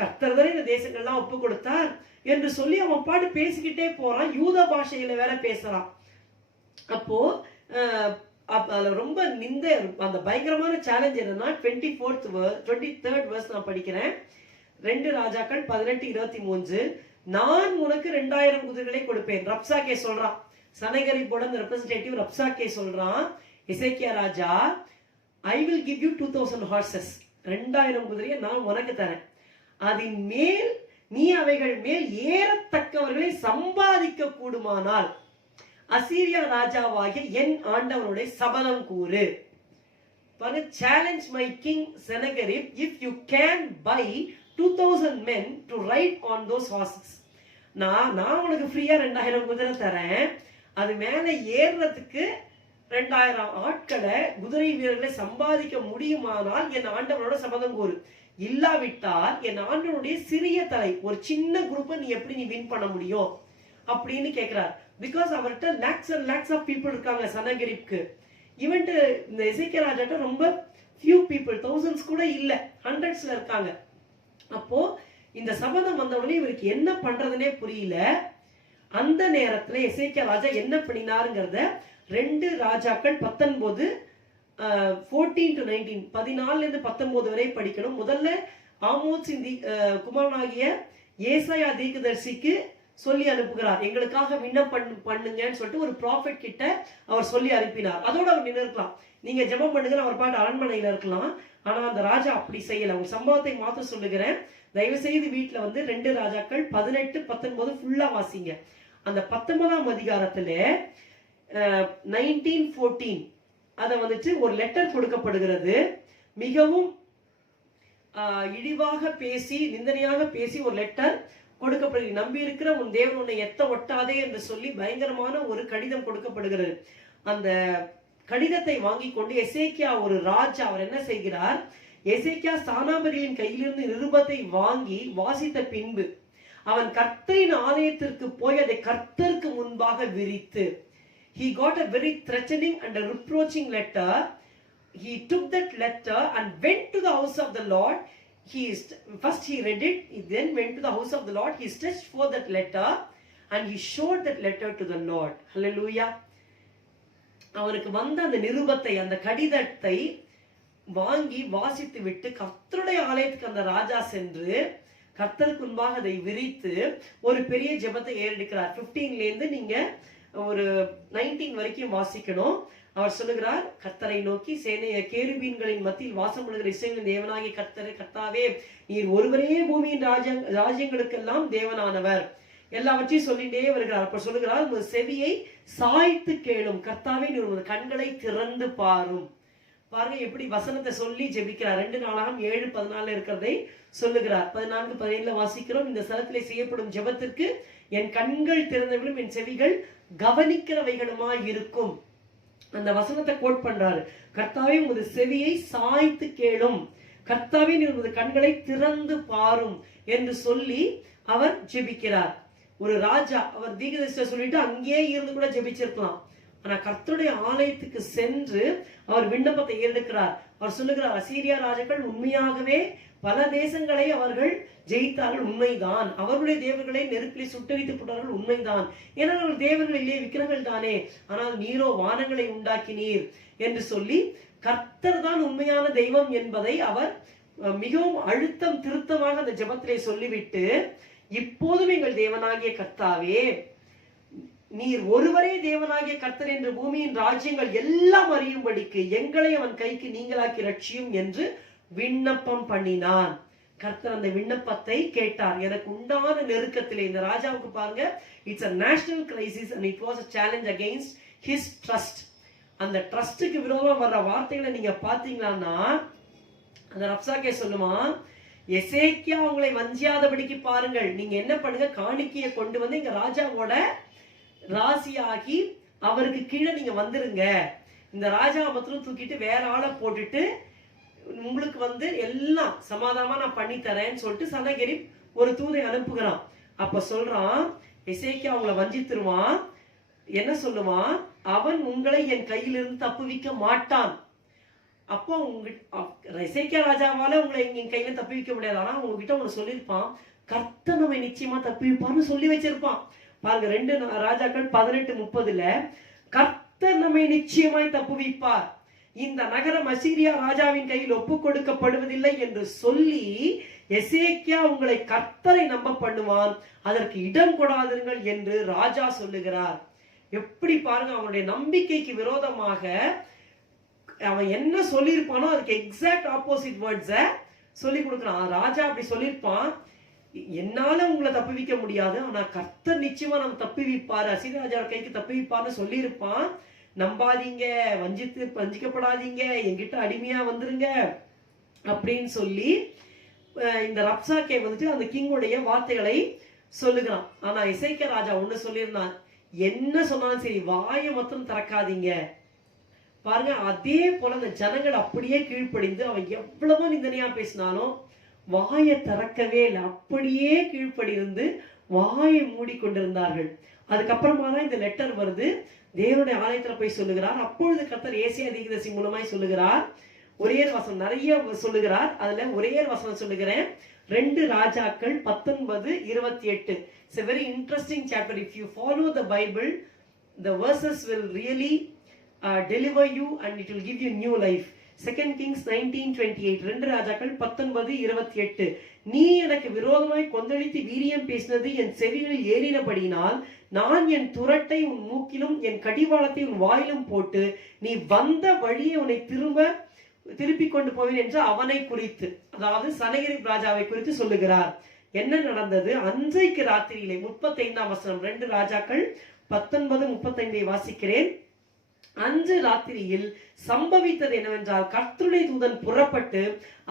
கர்த்தர் தானே இந்த தேசங்கள்லாம் ஒப்பு கொடுத்தார் என்று சொல்லி அவன் பாட்டு பேசிக்கிட்டே போறான். யூதா பாஷையில வேற பேசுறான். அப்போ ரொம்ப அந்த பயங்கரமான சேலஞ்ச் என்னன்னா 23rd verse நான் படிக்கிறேன். 2 ராஜாக்கள் 18:23 நான் உனக்கு 2000 குதிரைகளை கொடுப்பேன். ரப்சாக்கே சொல்றான், சனகரிப்போட ரெப்ரசன்டேட்டிவ் ரப்சாக்கே சொல்றான், எசேக்கியா ராஜா, I will give you 2000 horses. 2000 குதிரையை நான் உனக்கு தரேன். அதன் மேல் நீ அவைகள் மேல் ஏறத்தக்கவர்களை சம்பாதிக்க கூடுமானால் அசீரியா ராஜாவாகிய என் ஆண்டவனுடைய சபதம் கூறு. Challenge my king Sennacherib, if you can buy 2000 men to ride on those horses. நான் உனக்கு ஃப்ரீயா 2000 குதிரை தரேன், அது மேல ஏறுறதுக்கு 2000 ஆட்களை குதிரை வீரர்களை சம்பாதிக்க முடியுமானால் என் ஆண்டவனோட சபதம் கூறு. இல்லாவிட்டால் என் ஆண்டவனுடைய சிறிய தலை ஒரு சின்ன குரூப்பை நீ எப்படி வின் பண்ண முடியும் அப்படின்னு கேட்கிறார். பிகாஸ் அவர்கிட்ட lakhs and lakhs of people இருக்காங்க சனகரிப்க்கு. இவன்ட்டு இந்த எசேக்கியா ராஜாட்ட ரொம்ப ஃபியூ பீப்புள், தௌசண்ட்ஸ் கூட இல்ல, ஹண்ட்ரட்ஸ்ல இருக்காங்க. அப்போ இந்த சபதம் வந்த உடனே இவருக்கு என்ன பண்றதுனே புரியல. அந்த நேரத்துல எசேக்கியா ராஜா என்ன பண்ணினாருங்கிறத 2 ராஜாக்கள் 14-19 14 வரை படிக்கணும். முதல்ல ஆமோத்சின் குமாரனாகிய ஏசாயா தீர்க்கதரிசிக்கு சொல்லி அனுப்புகிறார். எங்களுக்காக விண்ணப்பம் பண்ணுங்கன்னு சொல்லிட்டு ஒரு ப்ராஃபெட் கிட்ட அவர் சொல்லி அனுப்பினார். அதோட அவர் நின்று இருக்கலாம். நீங்க ஜெபம் பண்ணுங்க, அவர் பாட்டு அரண்மனையில இருக்கலாம். ஆனா அந்த ராஜா அப்படி செய்யல. ஒரு சம்பவத்தை மாத்த சொல்லுகிறேன். தயவு செய்து வீட்டுல 2 ராஜாக்கள் 18, 19 ஃபுல்லா வாசிங்க. அந்த 19ஆம் அதிகாரத்துல 19:14 அத ஒரு லெட்டர் கொடுக்கப்படுகிறது. மிகவும் இழிவாக பேசி, நிந்தனையாக பேசி ஒரு லெட்டர் கொடுக்கப்படுகிறது. நம்பி இருக்கிற உன் தேவன் உன்னை எத்த ஒட்டாதே என்று சொல்லி பயங்கரமான ஒரு கடிதம் கொடுக்கப்படுகிறது. அந்த கடிதத்தை வாங்கி கொண்டு எசேக்கியா, ஒரு ராஜா, அவர் என்ன செய்கிறார்? எசேக்கியா ஸ்தானாபதிகளின் கையிலிருந்து நிருபத்தை வாங்கி வாசித்த பின்பு அவன் கர்த்தரின் ஆலயத்திற்கு போய் அதை கர்த்தருக்கு முன்பாக விரித்து, he got a very threatening and a reproaching letter. He took that letter and went to the house of the Lord. First he read it, he then went to the house of the Lord. He stretched forth that letter and he showed that letter to the Lord. Hallelujah. அவனுக்கு வந்த அந்த நிருபத்தை, அந்த கடிதத்தை வாங்கி வாசித்து விட்டு கர்த்தருடைய ஆலயத்துக்கு அந்த ராஜா சென்று கர்த்தருக்கு முன்பாக அதை விரித்து ஒரு பெரிய ஜெபத்தை ஏறெடுக்கிறார். 15ல இருந்து நீங்க ஒரு 19 வரைக்கும் வாசிக்கணும். அவர் சொல்லுகிறார், கர்த்தரை நோக்கி, சேனைய கேருபீன்களின் மத்தியில் வாசம் பண்ணுகிற இஸ்ரவேலின் தேவனாகிய கர்த்தாவே, நீர் ஒருவரே பூமியின் ராஜ்யங்களுக்கெல்லாம் தேவனானவர், எல்லாவற்றையும் சொல்லிட்டே வருகிறார். அப்ப சொல்லுகிறார், உங்கள் செவியை சாய்த்து கேளும், கர்த்தாவே நீர் உங்கள் கண்களை திறந்து பாரும். பாருங்க எப்படி வசனத்தை சொல்லி ஜெபிக்கிறார். 2 நாளாகம் 7:14 இருக்கிறதை சொல்லுகிறார். 14-17 வாசிக்கிறோம். இந்த ஸ்தலத்திலே செய்யப்படும் ஜெபத்திற்கு என் கண்கள் திறந்தவர்களும் என் செவிகள் கவனிக்கிறவைகளுமாய் இருக்கும். அந்த வசனத்தை கோட் பண்றாரு. கர்த்தாவே உமது செவியை சாய்த்து கேளும், கர்த்தாவே நீர் உமது கண்களை திறந்து பாரும் என்று சொல்லி அவர் ஜெபிக்கிறார். ஒரு ராஜா அவர் தீர்க்கதரிசியை சொல்லிட்டு அங்கேயே இருந்து கூட ஜெபிச்சிருக்கலாம். ஆனா கர்த்தருடைய ஆலயத்துக்கு சென்று அவர் விண்ணப்பத்தை ஏறெடுக்கிறார். அவர் சொல்லுகிறார், அசீரியா ராஜாக்கள் உண்மையாகவே பல தேசங்களை அவர்கள் ஜெயித்தார்கள், உண்மைதான். அவர்களுடைய தேவர்களை நெருப்பிலே சுட்டரித்து போட்டார்கள், உண்மைதான். ஏன்னா அவர்கள் தேவர்கள் இல்லையே, விக்கிரங்கள் தானே. ஆனால் நீரோ வானங்களை உண்டாக்கினீர் என்று சொல்லி கர்த்தர் தான் உண்மையான தெய்வம் என்பதை அவர் மிகவும் அழுத்தம் திருத்தமாக அந்த ஜெபத்திலே சொல்லிவிட்டு, இப்போதும் எங்கள் தேவனாகிய கர்த்தாவே, நீர் ஒருவரே தேவனாகிய கர்த்தர் என்று பூமியின் ராஜ்யங்கள் எல்லாம் அறியும்படிக்கு எங்களை அவன் கைக்கு நீங்களாக்கி ரட்சியும் என்று விண்ணப்பம் பண்ணினான். கர்த்தர் அந்த விண்ணப்பத்தை கேட்டார். எனக்கு உண்டான நெருக்கத்திலே இந்த ராஜாவுக்கு பாருங்க, it's a national crisis and it was a challenge against his trust. அந்த ட்ரஸ்டுக்கு விரோதமா வர்ற வார்த்தைகளை நீங்க பாத்தீங்கன்னா, அந்த ரப்சாக்கே சொல்லுமா, எசேக்கியா உங்களை வஞ்சியாதபடிக்கு பாருங்கள், நீங்க என்ன பண்ணுங்க, காணிக்கையை கொண்டு வந்து எங்க ராஜாவோட ராசியாகி அவருக்கு கீழே நீங்க வந்துருங்க. இந்த ராஜா மாத்திரம் தூக்கிட்டு வேற ஆளை போட்டுட்டு உங்களுக்கு எல்லாம் சமாதானமா நான் பண்ணி தரேன்னு சொல்லிட்டு சனகெரிப் ஒரு தூதை அனுப்புகிறான். அப்ப சொல்றான், எசேக்கியா அவங்களை வஞ்சித்துருவான். என்ன சொல்லுவான், அவன் உங்களை என் கையிலிருந்து தப்புவிக்க மாட்டான். அப்போ எசேக்கியா ராஜாவால உங்களை என் கையில தப்புவிக்க முடியாது. ஆனா உங்ககிட்ட ஒண்ணு சொல்லியிருப்பான், கர்த்தர் நம்மை நிச்சயமா தப்புவிப்பான்னு சொல்லி வச்சிருப்பான். பாருங்க 2 ராஜாக்கள் 18:30 கர்த்தர் நம்மை நிச்சயமாய் தப்புவிப்பார், இந்த நகரம் அசீரியா ராஜாவின் கையில் ஒப்பு கொடுக்கப்படுவதில்லை என்று சொல்லி எசேக்கியா உங்களை கர்த்தரை நம்ப பண்ணுவான், அதற்கு இடம் கொடாதீர்கள் என்று ராஜா சொல்லுகிறார். எப்படி பாருங்க, அவனுடைய நம்பிக்கைக்கு விரோதமாக அவன் என்ன சொல்லியிருப்பானோ அதுக்கு எக்ஸாக்ட் ஆப்போசிட் வேர்ட்ஸை சொல்லி கொடுக்கிறான். ராஜா அப்படி சொல்லியிருப்பான், என்னால உங்களை தப்புவிக்க முடியாது, ஆனா கர்த்தர் நிச்சயமா நம்ம தப்புவிப்பாரு, அசீரியா ராஜா கைக்கு தப்புவிப்பான்னு சொல்லியிருப்பான். நம்பாதீங்க, வஞ்சிக்கப்படாதீங்க, என்கிட்ட அடிமையா வந்துருங்க அப்படின்னு சொல்லி இந்த ரப்சாக்கே அந்த கிங்குடைய வார்த்தைகளை சொல்லுகிறான். ஆனா எசேக்கியா ராஜா ஒண்ணு சொல்லியிருந்தான், என்ன சொன்னாலும் சரி வாயை மட்டும் திறக்காதீங்க. பாருங்க, அதே போல அந்த ஜனங்கள் அப்படியே கீழ்ப்படிந்து அவன் எவ்வளவோ நிந்தனையா பேசினாலும் வாயை திறக்கவே இல்லை, அப்படியே கீழ்ப்படிந்து வாயை மூடிக்கொண்டிருந்தார்கள். அதுக்கப்புறமா தான் இந்த லெட்டர் வருது. தேவனுடைய ஆலயத்துல போய் சொல்லுகிறார். அப்பொழுது கர்த்தர் ஏசாயா தீர்க்கதரிசி மூலமாய் சொல்லுகிறார். ஒரே வசனம் நிறைய சொல்லுகிறார், அதுல ஒரே வசனம் சொல்லுகிறேன். 2 ராஜாக்கள் 19:28. It's a very interesting chapter. If you follow the Bible, the verses will really deliver you and it will give you new life. 2 Kings 19:28, 2 ராஜாக்கள் 19:28. நீ எனக்கு விரோதமாய் கொந்தளித்து வீரியம் பேசினது என் செவிகளில் ஏறினபடினால் நான் என் துரட்டை உன் மூக்கிலும் என் கடிவாளத்தை உன் வாயிலும் போட்டு நீ வந்த வழியை உன்னை திருப்பி கொண்டு போவேன் என்று அவனை குறித்து, அதாவது சனகெரிப் ராஜாவை குறித்து சொல்லுகிறார். என்ன நடந்தது? அன்றைக்கு ராத்திரியிலே 35ஆம் வசனம், 2 ராஜாக்கள் 19:35 வாசிக்கிறேன். அன்று ராத்திரியில் சம்பவித்தது என்னவென்றால், கர்த்தருடைய தூதன் புறப்பட்டு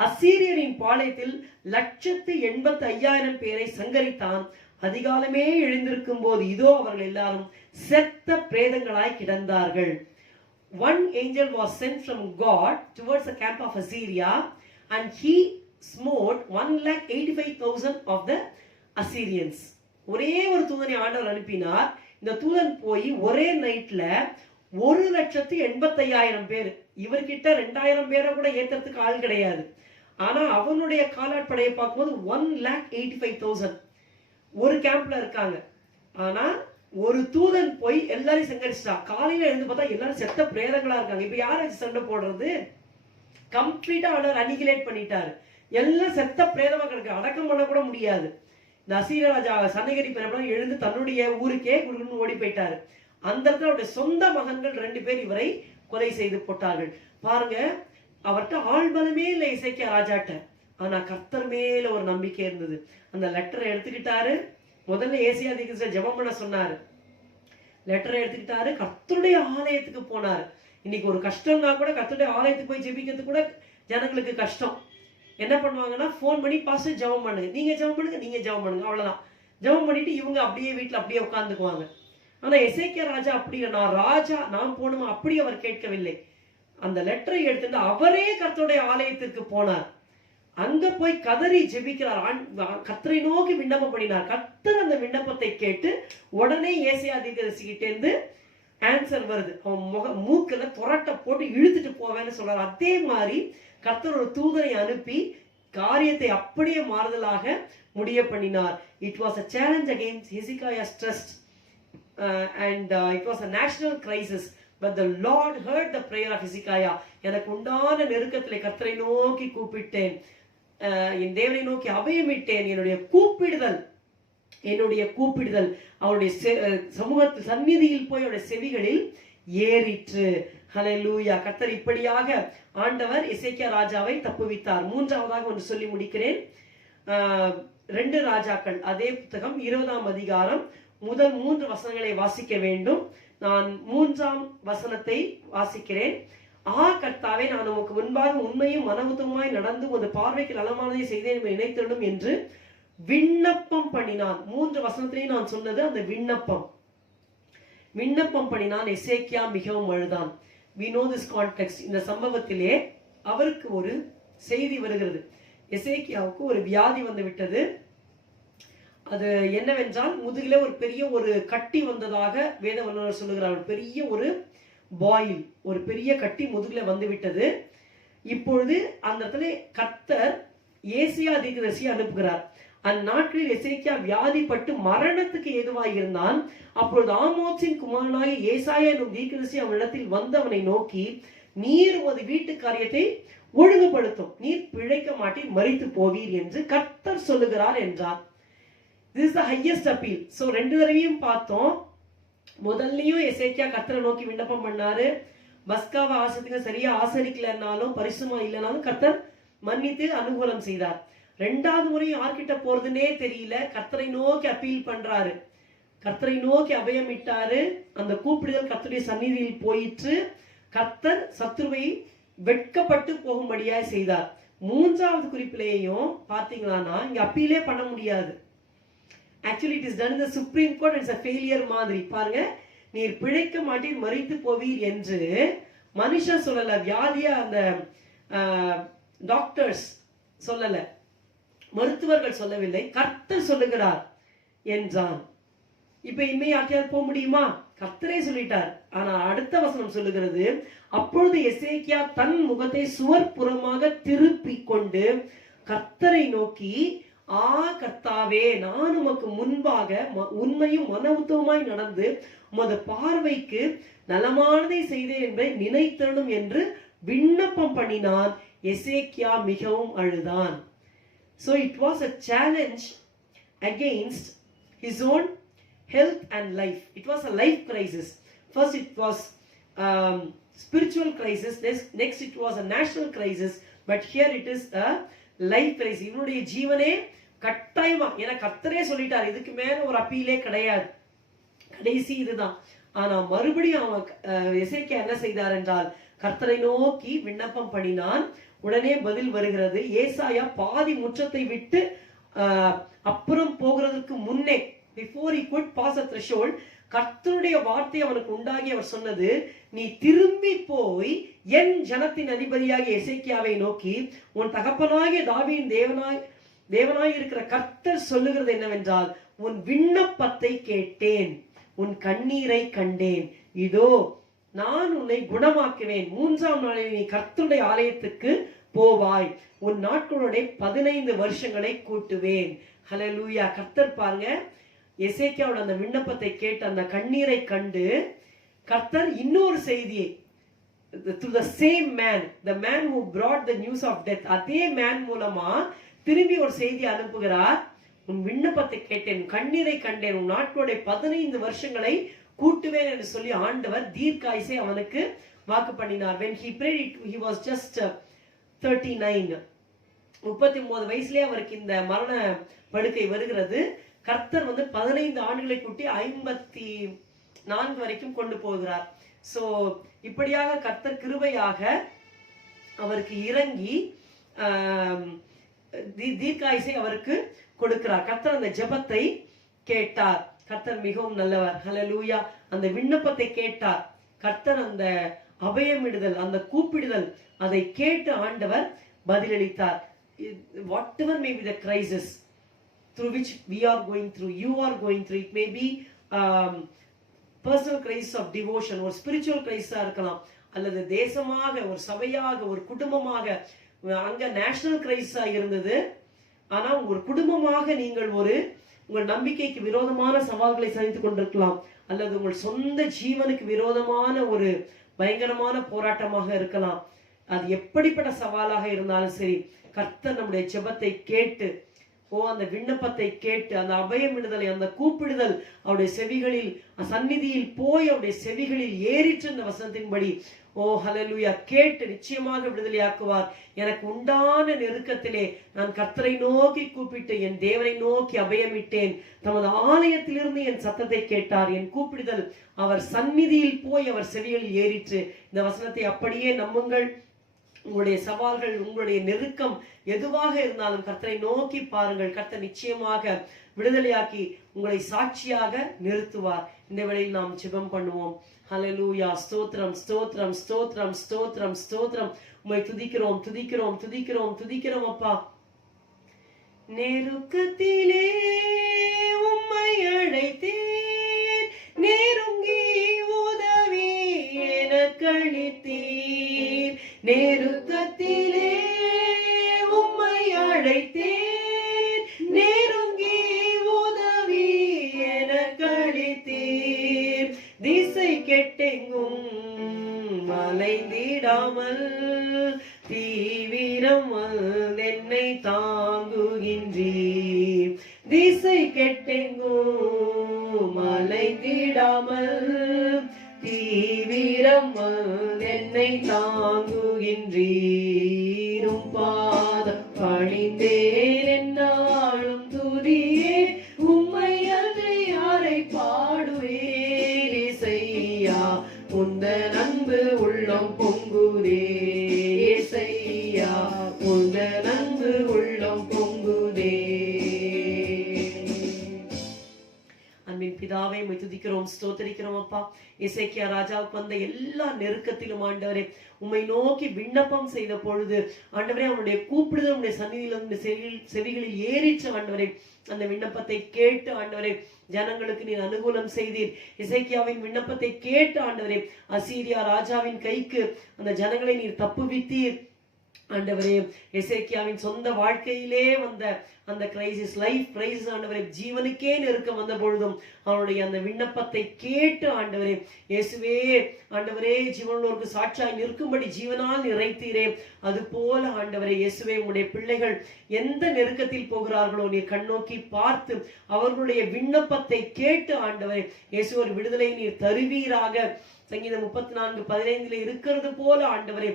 அசீரியரின் பாளையத்தில் 185,000 பேரை சங்கரித்தான். அதிகாலமே எழுந்திருக்கும் போது இதோ அவர்கள் எல்லாரும் செத்த பிரேதங்களாய் கிடந்தார்கள். One angel was sent from God towards the camp of Assyria, and he smote 185,000 of the Assyrians. ஒரே ஒரு தூதனை ஆண்டவர் அனுப்பினார். இந்த தூதன் போய் ஒரே நைட்ல 185,000 பேர், இவர்கிட்ட 2,000 பேரை கூட ஏத்துறதுக்கு ஆள் கிடையாது. ஆனா அவனுடைய காலாட்படையை பார்க்கும்போது 185,000 ஒரு கேம்ப்ல இருக்காங்க. ஆனா ஒரு தூதன் போய் எல்லாரையும் சங்கரிச்சிட்டான். காலையில எழுந்து பார்த்தா எல்லாரும் செத்த பிரேதங்களா இருக்காங்க. இப்ப யாரை சண்டை போடுறது? கம்ப்ளீட்டா ஆர்டர் அனிகிலேட் பண்ணிட்டாரு. எல்லாம் செத்த பிரேதமா கிடக்கு, அடக்கம் பண்ண கூட முடியாது. இந்த அசீரிய ராஜா சனகெரிப் எழுந்து தன்னுடைய ஊருக்கே குடுக்குன்னு ஓடி போயிட்டாரு. அந்த இடத்துல அவருடைய சொந்த மகன்கள் 2 பேர் இவரை கொலை செய்து போட்டார்கள். பாருங்க, அவர்கிட்ட ஆள்பலமே இல்லை எசேக்கியா ராஜாட்ட. ஆனா கர்த்தர் மேல ஒரு நம்பிக்கை இருந்தது. அந்த லெட்டரை எடுத்துக்கிட்டாரு. முதல்ல ஏசியா தீர்க்கதரிசியை ஜெபம் பண்ண சொன்னாரு. லெட்டரை எடுத்துக்கிட்டாரு, கர்த்தருடைய ஆலயத்துக்கு போனாரு. இன்னைக்கு ஒரு கஷ்டம்னா கூட கர்த்தருடைய ஆலயத்துக்கு போய் ஜெபிக்கிறது கூட ஜனங்களுக்கு கஷ்டம். என்ன பண்ணுவாங்கன்னா, போன் பண்ணி பாஸ்டர் ஜெபம் பண்ணுங்க, நீங்க ஜெபம் பண்ணுங்க, நீங்க ஜெபம் பண்ணுங்க, அவ்வளவுதான். ஜெபம் பண்ணிட்டு இவங்க அப்படியே வீட்டுல அப்படியே உட்கார்ந்துக்குவாங்க. ஆனா எசேக்கியா ராஜா அப்படி, நான் ராஜா, நான் போகணுமா அப்படி அவர் கேட்கவில்லை. அந்த லெட்டரை எடுத்துட்டு அவரே கர்த்தருடைய ஆலயத்திற்கு போனார். அங்க போய் கதறி ஜெபிக்கிறார். கர்த்தரை நோக்கி விண்ணப்பம் பண்ணினார். கர்த்தர் அந்த விண்ணப்பத்தை கேட்டு உடனே ஏசியா தீர்க்கதரிசிகிட்டே இருந்து ஆன்சர் வருது. அவன் மூக்குல துரட்ட போட்டு இழுத்துட்டு போவேன்னு சொல்றாரு. அதே மாதிரி கர்த்தர் ஒரு தூதரை அனுப்பி காரியத்தை அப்படியே மாறுதலாக முடிய பண்ணினார். It was a challenge against Hezekiah's trust and it was a national crisis, but the Lord heard the prayer of Hezekiah. எனக்கு உண்டான நெருக்கத்திலே கர்த்தரை நோக்கி கூப்பிட்டேன், என் தேவனை நோக்கி அபயமிட்டேன். என்னுடைய கூப்பிடுதல் அவருடைய சமூகத்தில் சந்நிதியில் போய் அவருடைய செவிகளில் ஏறிற்று. ஹல்லேலூயா. கர்த்தர் இப்படியாக ஆண்டவர் எசேக்கியா ராஜாவை தப்புவித்தார். மூன்றாவதாக ஒன்று சொல்லி முடிக்கிறேன். 2 ராஜாக்கள் அதே புத்தகம் 20ஆம் அதிகாரம் முதல் 3 வசனங்களை வாசிக்க வேண்டும். நான் 3ஆம் வசனத்தை வாசிக்கிறேன். கர்த்தாவே, நான் உமக்கு முன்பாக உண்மையும் மனவுத்தமாய் நடந்து உமது பார்வைக்கு நலமானதை செய்தேன் நினைத்திடும் என்று விண்ணப்பம் பண்ணினான். 3 வசனத்திலேயே நான் சொன்னது அந்த விண்ணப்பம் பண்ணினான். எசேக்கியா மிகவும் அழுதான். we know this context. இந்த சம்பவத்திலே அவருக்கு ஒரு செய்தி வருகிறது. எசேக்கியாவுக்கு ஒரு வியாதி வந்து விட்டது. அது என்னவென்றால், முதுகிலே ஒரு பெரிய ஒரு கட்டி வந்ததாக வேத வல்லுநர் சொல்லுகிறார். பெரிய ஒரு பாயில், ஒரு பெரிய கட்டி முதுகில வந்து விட்டது. இப்பொழுது அந்த இடத்துல கர்த்தர் ஏசியா தீர்க்கதரிசியை அனுப்புகிறார். அந்நாட்களில் எசேக்கியா வியாதிப்பட்டு மரணத்துக்கு ஏதுவாய் இருந்தான். அப்பொழுது ஆமோத்சின் குமாரனாகிய ஏசாயா என்னும் தீர்க்கதரிசி அவனிடத்தில் வந்து அவனை நோக்கி, நீர் உமது வீட்டு காரியத்தை ஒழுங்குபடுத்தும், நீர் பிழைக்க மாட்டீர், மரித்து போவீர் என்று கர்த்தர் சொல்லுகிறார் என்றார். This is the highest appeal. So 2 தடவையும் பார்த்தோம். முதல்லயும் எசேக்கியா கர்த்தரை நோக்கி விண்ணப்பம் பண்ணாரு. பஸ்காவை ஆசரிக்க சரியா ஆசரிக்கலனாலும் பரிசுமா இல்லைனாலும் கர்த்தர் மன்னித்து அனுகூலம் செய்தார். 2வது முறை யார்கிட்ட போறதுன்னே தெரியல, கர்த்தரை நோக்கி அப்பீல் பண்றாரு. கர்த்தரை நோக்கி அபயமிட்டாரு. அந்த கூப்பிடுதல் கர்த்தருடைய சந்நிதியில் போயிற்று. கர்த்தர் சத்துருவை வெட்கப்பட்டு போகும்படியாய் செய்தார். 3வது குறிப்பிலேயும் பாத்தீங்கன்னா இங்க அப்பீலே பண்ண முடியாது. Actually, it is done in the Supreme Court. It's a failure மாதிரி. பாருங்க, நீர் பிழைக்க மாட்டீர், மரித்து போவீர் என்று மனுஷன் சொல்லல, வியாதியா அந்த டாக்டர்ஸ் சொல்லல, மருத்துவர்கள் சொல்லவில்லை, கர்த்தர் சொல்லுகிறார் என்றான். இப்ப இனிமே யார்ட்டையாவது போக முடியுமா? கர்த்தரே சொல்லிட்டார். ஆனா அடுத்த வசனம் சொல்லுகிறது, அப்பொழுது எசேக்கியா தன் முகத்தை சுவர் புறமாக திருப்பி கொண்டு கர்த்தரை நோக்கி, கர்த்தாவே, நான் உமக்கு முன்பாக உண்மையும் மனவுத்தமாய் நடந்து உமது பார்வைக்கு நலமானதை செய்தேன் என்பதை நினைத்தனும் என்று விண்ணப்பம் பண்ணினான். எசேக்கியா மிகவும் அழுதான். So it was a challenge against his own health and life. It was a life crisis. First it was spiritual crisis, next it was a national crisis, but here it is a life crisis. இவனுடைய ஜீவனே கட்டாயமா, ஏன்னா கர்த்தரே சொல்லிட்டார், இதுக்கு மேல ஒரு அப்பீலே கிடையாது, கடைசி இதுதான். ஆனா மறுபடியும் அவன் எசேக்கியா என்ன செய்தார் என்றால் கர்த்தரை நோக்கி விண்ணப்பம் பண்ணினான். உடனே பதில் வருகிறது. ஏசாயா பாதி முற்றத்தை விட்டு அப்புறம் போகிறதுக்கு முன்னே, before he could pass a threshold, கர்த்தருடைய வார்த்தை அவனுக்கு உண்டாகி அவர் சொன்னது, நீ திரும்பி போய் என் ஜனத்தின் அதிபதியாகிய எசேக்கியாவை நோக்கி, உன் தகப்பனாகிய தாவீதின் தேவனாய் இருக்கிற கர்த்தர் சொல்லுகிறது என்னவென்றால், உன் விண்ணப்பத்தை கேட்டேன், உன் கண்ணீரை கண்டேன், இதோ நான் உன்னை குணமாக்குவேன், 3ஆம் நாளில் நீ கர்த்தருடைய ஆலயத்துக்கு போவாய், உன் நாட்களுடைய 15 வருஷங்களை கூட்டுவேன். ஹல்லேலூயா. கர்த்தர் பாருங்க, எசேக்கியாவோட அந்த விண்ணப்பத்தை கேட்டு அந்த கண்ணீரை கண்டு கர்த்தர் இன்னொரு செய்தியை, to the same man, the man who brought the news of death, அதே மேன் மூலமா திரும்பி ஒரு செய்தி அனுப்புகிறார். உன் விண்ணப்பத்தை கேட்டேன், கண்ணீரை கண்டேன், உன் நாட்களுடைய 15 வருஷங்களை கூட்டுவேன் என்று சொல்லி ஆண்டவர் தீர்க்காயுசை அவனுக்கு வாக்கு பண்ணினார். when he prayed, he was just 39. 39 வயசுலயே அவருக்கு இந்த மரண படுக்கை வருகிறது. கர்த்தர் 15 ஆண்டுகளை கூட்டி 54 வரைக்கும் கொண்டு போகிறார். சோ இப்படியாக கர்த்தர் கிருபையாக அவருக்கு இறங்கி தீர்க்காயுசை அவருக்கு கொடுக்கிறார். கர்த்தர் அந்த ஜெபத்தை கேட்டார். கர்த்தர் மிகவும் நல்லவர். ஹல்லேலூயா. அந்த விண்ணப்பத்தை கேட்டார் கர்த்தர். அந்த அபயமிடுதல், அந்த கூப்பிடுதல், அதை கேட்டு ஆண்டவர் பதிலளித்தார். whatever may be the crisis through which we are going through, you are going through, it may be personal crisis of devotion, or spiritual crisis இருக்கலாம், அல்லது தேசமாக, ஒரு சபையாக, ஒரு குடும்பமாக, அங்க நேஷனல் கிரைசிஸா இருந்தது. ஆனா ஒரு குடும்பமாக நீங்கள் உங்கள் நம்பிக்கைக்கு விரோதமான சவால்களை சந்தித்துக் கொண்டிருக்கலாம், அல்லது உங்கள் சொந்த ஜீவனுக்கு விரோதமான ஒரு பயங்கரமான போராட்டமாக இருக்கலாம். அது எப்படிப்பட்ட சவாலாக இருந்தாலும் சரி, கர்த்தர் நம்முடைய ஜெபத்தை கேட்டு, அந்த விண்ணப்பத்தை கேட்டு, அந்த அபயமிடுதலை, அந்த கூப்பிடுதல் அவருடைய செவிகளில், சந்நிதியில் போய் அவருடைய செவிகளில் ஏறிற்று. இந்த வசனத்தின்படி ஹல்லேலூயா கேட்டு நிச்சயமாக விடுதலையாக்குவார். எனக்கு உண்டான நெருக்கத்திலே நான் கர்த்தரை நோக்கி கூப்பிட்டு, என் தேவனை நோக்கி அபயமிட்டேன், தமது ஆலயத்திலிருந்து என் சத்தத்தை கேட்டார், என் கூப்பிடுதல் அவர் சந்நிதியில் போய் அவர் செவிகளில் ஏறிற்று. இந்த வசனத்தை அப்படியே நம்புங்கள். உங்களுடைய சவால்கள், உங்களுடைய நெருக்கம் எதுவாக இருந்தாலும் கர்த்தரை நோக்கி பாருங்கள். கர்த்தர் நிச்சயமாக விடுதலையாக்கி உங்களை சாட்சியாக நிறுத்துவார். இந்த வேளையில் நாம் ஜெபம் பண்ணுவோம். ஹல்லேலூயா. ஸ்தோத்திரம், ஸ்தோத்திரம், ஸ்தோத்திரம், ஸ்தோத்திரம், ஸ்தோத்திரம். உம்மை துதிக்கிறோம், துதிக்கிறோம், துதிக்கிறோம், துதிக்கிறோம் அப்பா. நெருக்கத்திலே உம்மை அழைத்தேன், நெருங்கி உதவி எனக்கு அளித்தீர். நெருக்கத்திலே உம்மை அழைத்தேன், நெருங்கி உதவி எனக்கு அளித்தீர். திசை கெட்டெங்கும் மலைந்திடாமல் தீவிரம் என்னை தாங்குகின்றீர். திசை கெட்டெங்கும் மலைந்திடாமல் தீவிரம் என்னை தாங்குகின்றீர். பாதம் பணிந்தேன் என்னாலும் துதியே, உம்மை அன்றி யாரை பாடுவேன். இசையா உந்தன் அன்பு உள்ளம் பொங்குதே, இசையா உந்தன் அன்பு உள்ளம் பொங்குதே. அன்பின் பிதாவை உம்மை துதிக்கிறோம், ஸ்தோத்திரிக்கிறோம் அப்பா. எசேக்கியா ராஜாவுக்கு வந்த எல்லா நெருக்கத்திலும் ஆண்டவரே உம்மை நோக்கி விண்ணப்பம் செய்த பொழுது ஆண்டவரே அவனுடைய கூப்பிடுதல் உம்முடைய சந்நிதியிலிருந்து செவிகளில் ஏறிற்று. ஆண்டவரே அந்த விண்ணப்பத்தை கேட்டு ஆண்டவரே ஜனங்களுக்கு நீர் அனுகூலம் செய்தீர். எசேக்கியாவின் விண்ணப்பத்தை கேட்டு ஆண்டவரே அசீரியா ராஜாவின் கைக்கு அந்த ஜனங்களை நீர் தப்புவித்தீர். ஆண்டவரே, எசேக்கியாவின் சொந்த வாழ்க்கையிலே வந்த அந்த கிரைசிஸ், லைஃப் கிரைசிஸ் ஆண்டவரே, ஜீவனுக்கே நெருக்கம் வந்த பொழுதும் அவனுடைய அந்த விண்ணப்பத்தை கேட்டு ஆண்டவரே, இயேசுவே ஆண்டவரே, ஜீவனோருக்கு சாட்சியாய் நிற்கும்படி ஜீவனால் நிறைத்தீரே. அது போல ஆண்டவரே இயேசுவே, உம்முடைய பிள்ளைகள் எந்த நெருக்கத்தில் போகிறார்களோ நீர் கண்ணோக்கி பார்த்து அவர்களுடைய விண்ணப்பத்தை கேட்டு ஆண்டவரே இயேசு ஒரு விடுதலை நீர் தருவீராக. சங்கீதம் 34:15 இருக்கிறது போல ஆண்டவரே,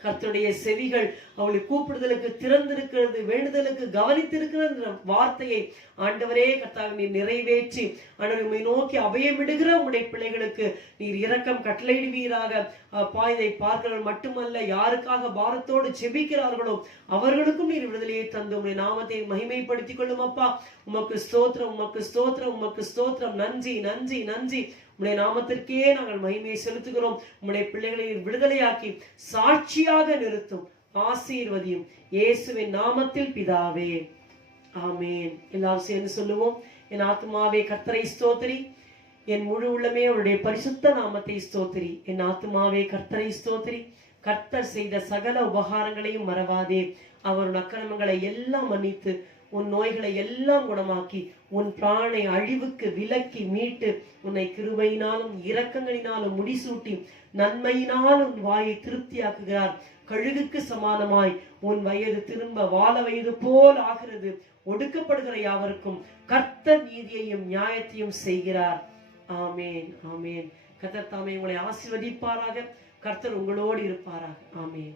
கர்த்தருடைய செவிகள் அவளை கூப்பிடுதலுக்கு திறந்திருக்கிறது, வேண்டுதலுக்கு கவனித்திருக்கிற வார்த்தையை ஆண்டவரே கர்த்தாவே நீர் நிறைவேற்றி ஆண்டவரை உம்மை நோக்கி அபயமிடுகிற உம்முடைய பிள்ளைகளுக்கு நீர் இரக்கம் கட்டளையிடுவீராக. இதை பார்க்கிறவர்கள் மட்டுமல்ல, யாருக்காக பாரத்தோடு செபிக்கிறார்களோ அவர்களுக்கும் நீர் விடுதலையை தந்து உம்முடைய நாமத்தை மகிமைப்படுத்திக் கொள்ளும் அப்பா. உமக்கு ஸ்தோத்திரம், உமக்கு ஸ்தோத்திரம், உமக்கு ஸ்தோத்திரம். நன்றி நன்றி நன்றி. உம்முடைய நாமத்திற்கே நாங்கள் மகிமையை செலுத்துகிறோம். உம்முடைய பிள்ளைகளை விடுதலையாக்கி சாட்சியாக நிறுத்தும், ஆசீர்வதியும் இயேசுவின் நாமத்தில் பிதாவே, ஆமேன். எல்லாரும் சேர்ந்து சொல்லுவோம். என் ஆத்துமாவே கர்த்தரை ஸ்தோத்திரி, என் முழு உள்ளமே அவருடைய பரிசுத்த நாமத்தை ஸ்தோத்திரி. என் ஆத்துமாவே கர்த்தரை ஸ்தோத்திரி, கர்த்தர் செய்த சகல உபகாரங்களையும் மறவாதே. அவர் அக்கிரமங்களை எல்லாம் மன்னித்து உன் நோய்களை எல்லாம் குணமாக்கி உன் பிராணை அழிவுக்கு விலக்கி மீட்டு உன்னை கிருபையினாலும் இரக்கங்களினாலும் முடிசூட்டி நன்மையினால் உன் வாயை திருப்தியாக்குகிறார். கழுகுக்கு சமானமாய் உன் வயது திரும்ப வாழ வயது போல் ஆகிறது. ஒடுக்கப்படுகிற யாவருக்கும் கர்த்தர் நீதியையும் நியாயத்தையும் செய்கிறார். ஆமேன், ஆமேன். கர்த்தர் தாமே உங்களை ஆசீர்வதிப்பாராக. கர்த்தர் உங்களோடு இருப்பாராக. ஆமேன்.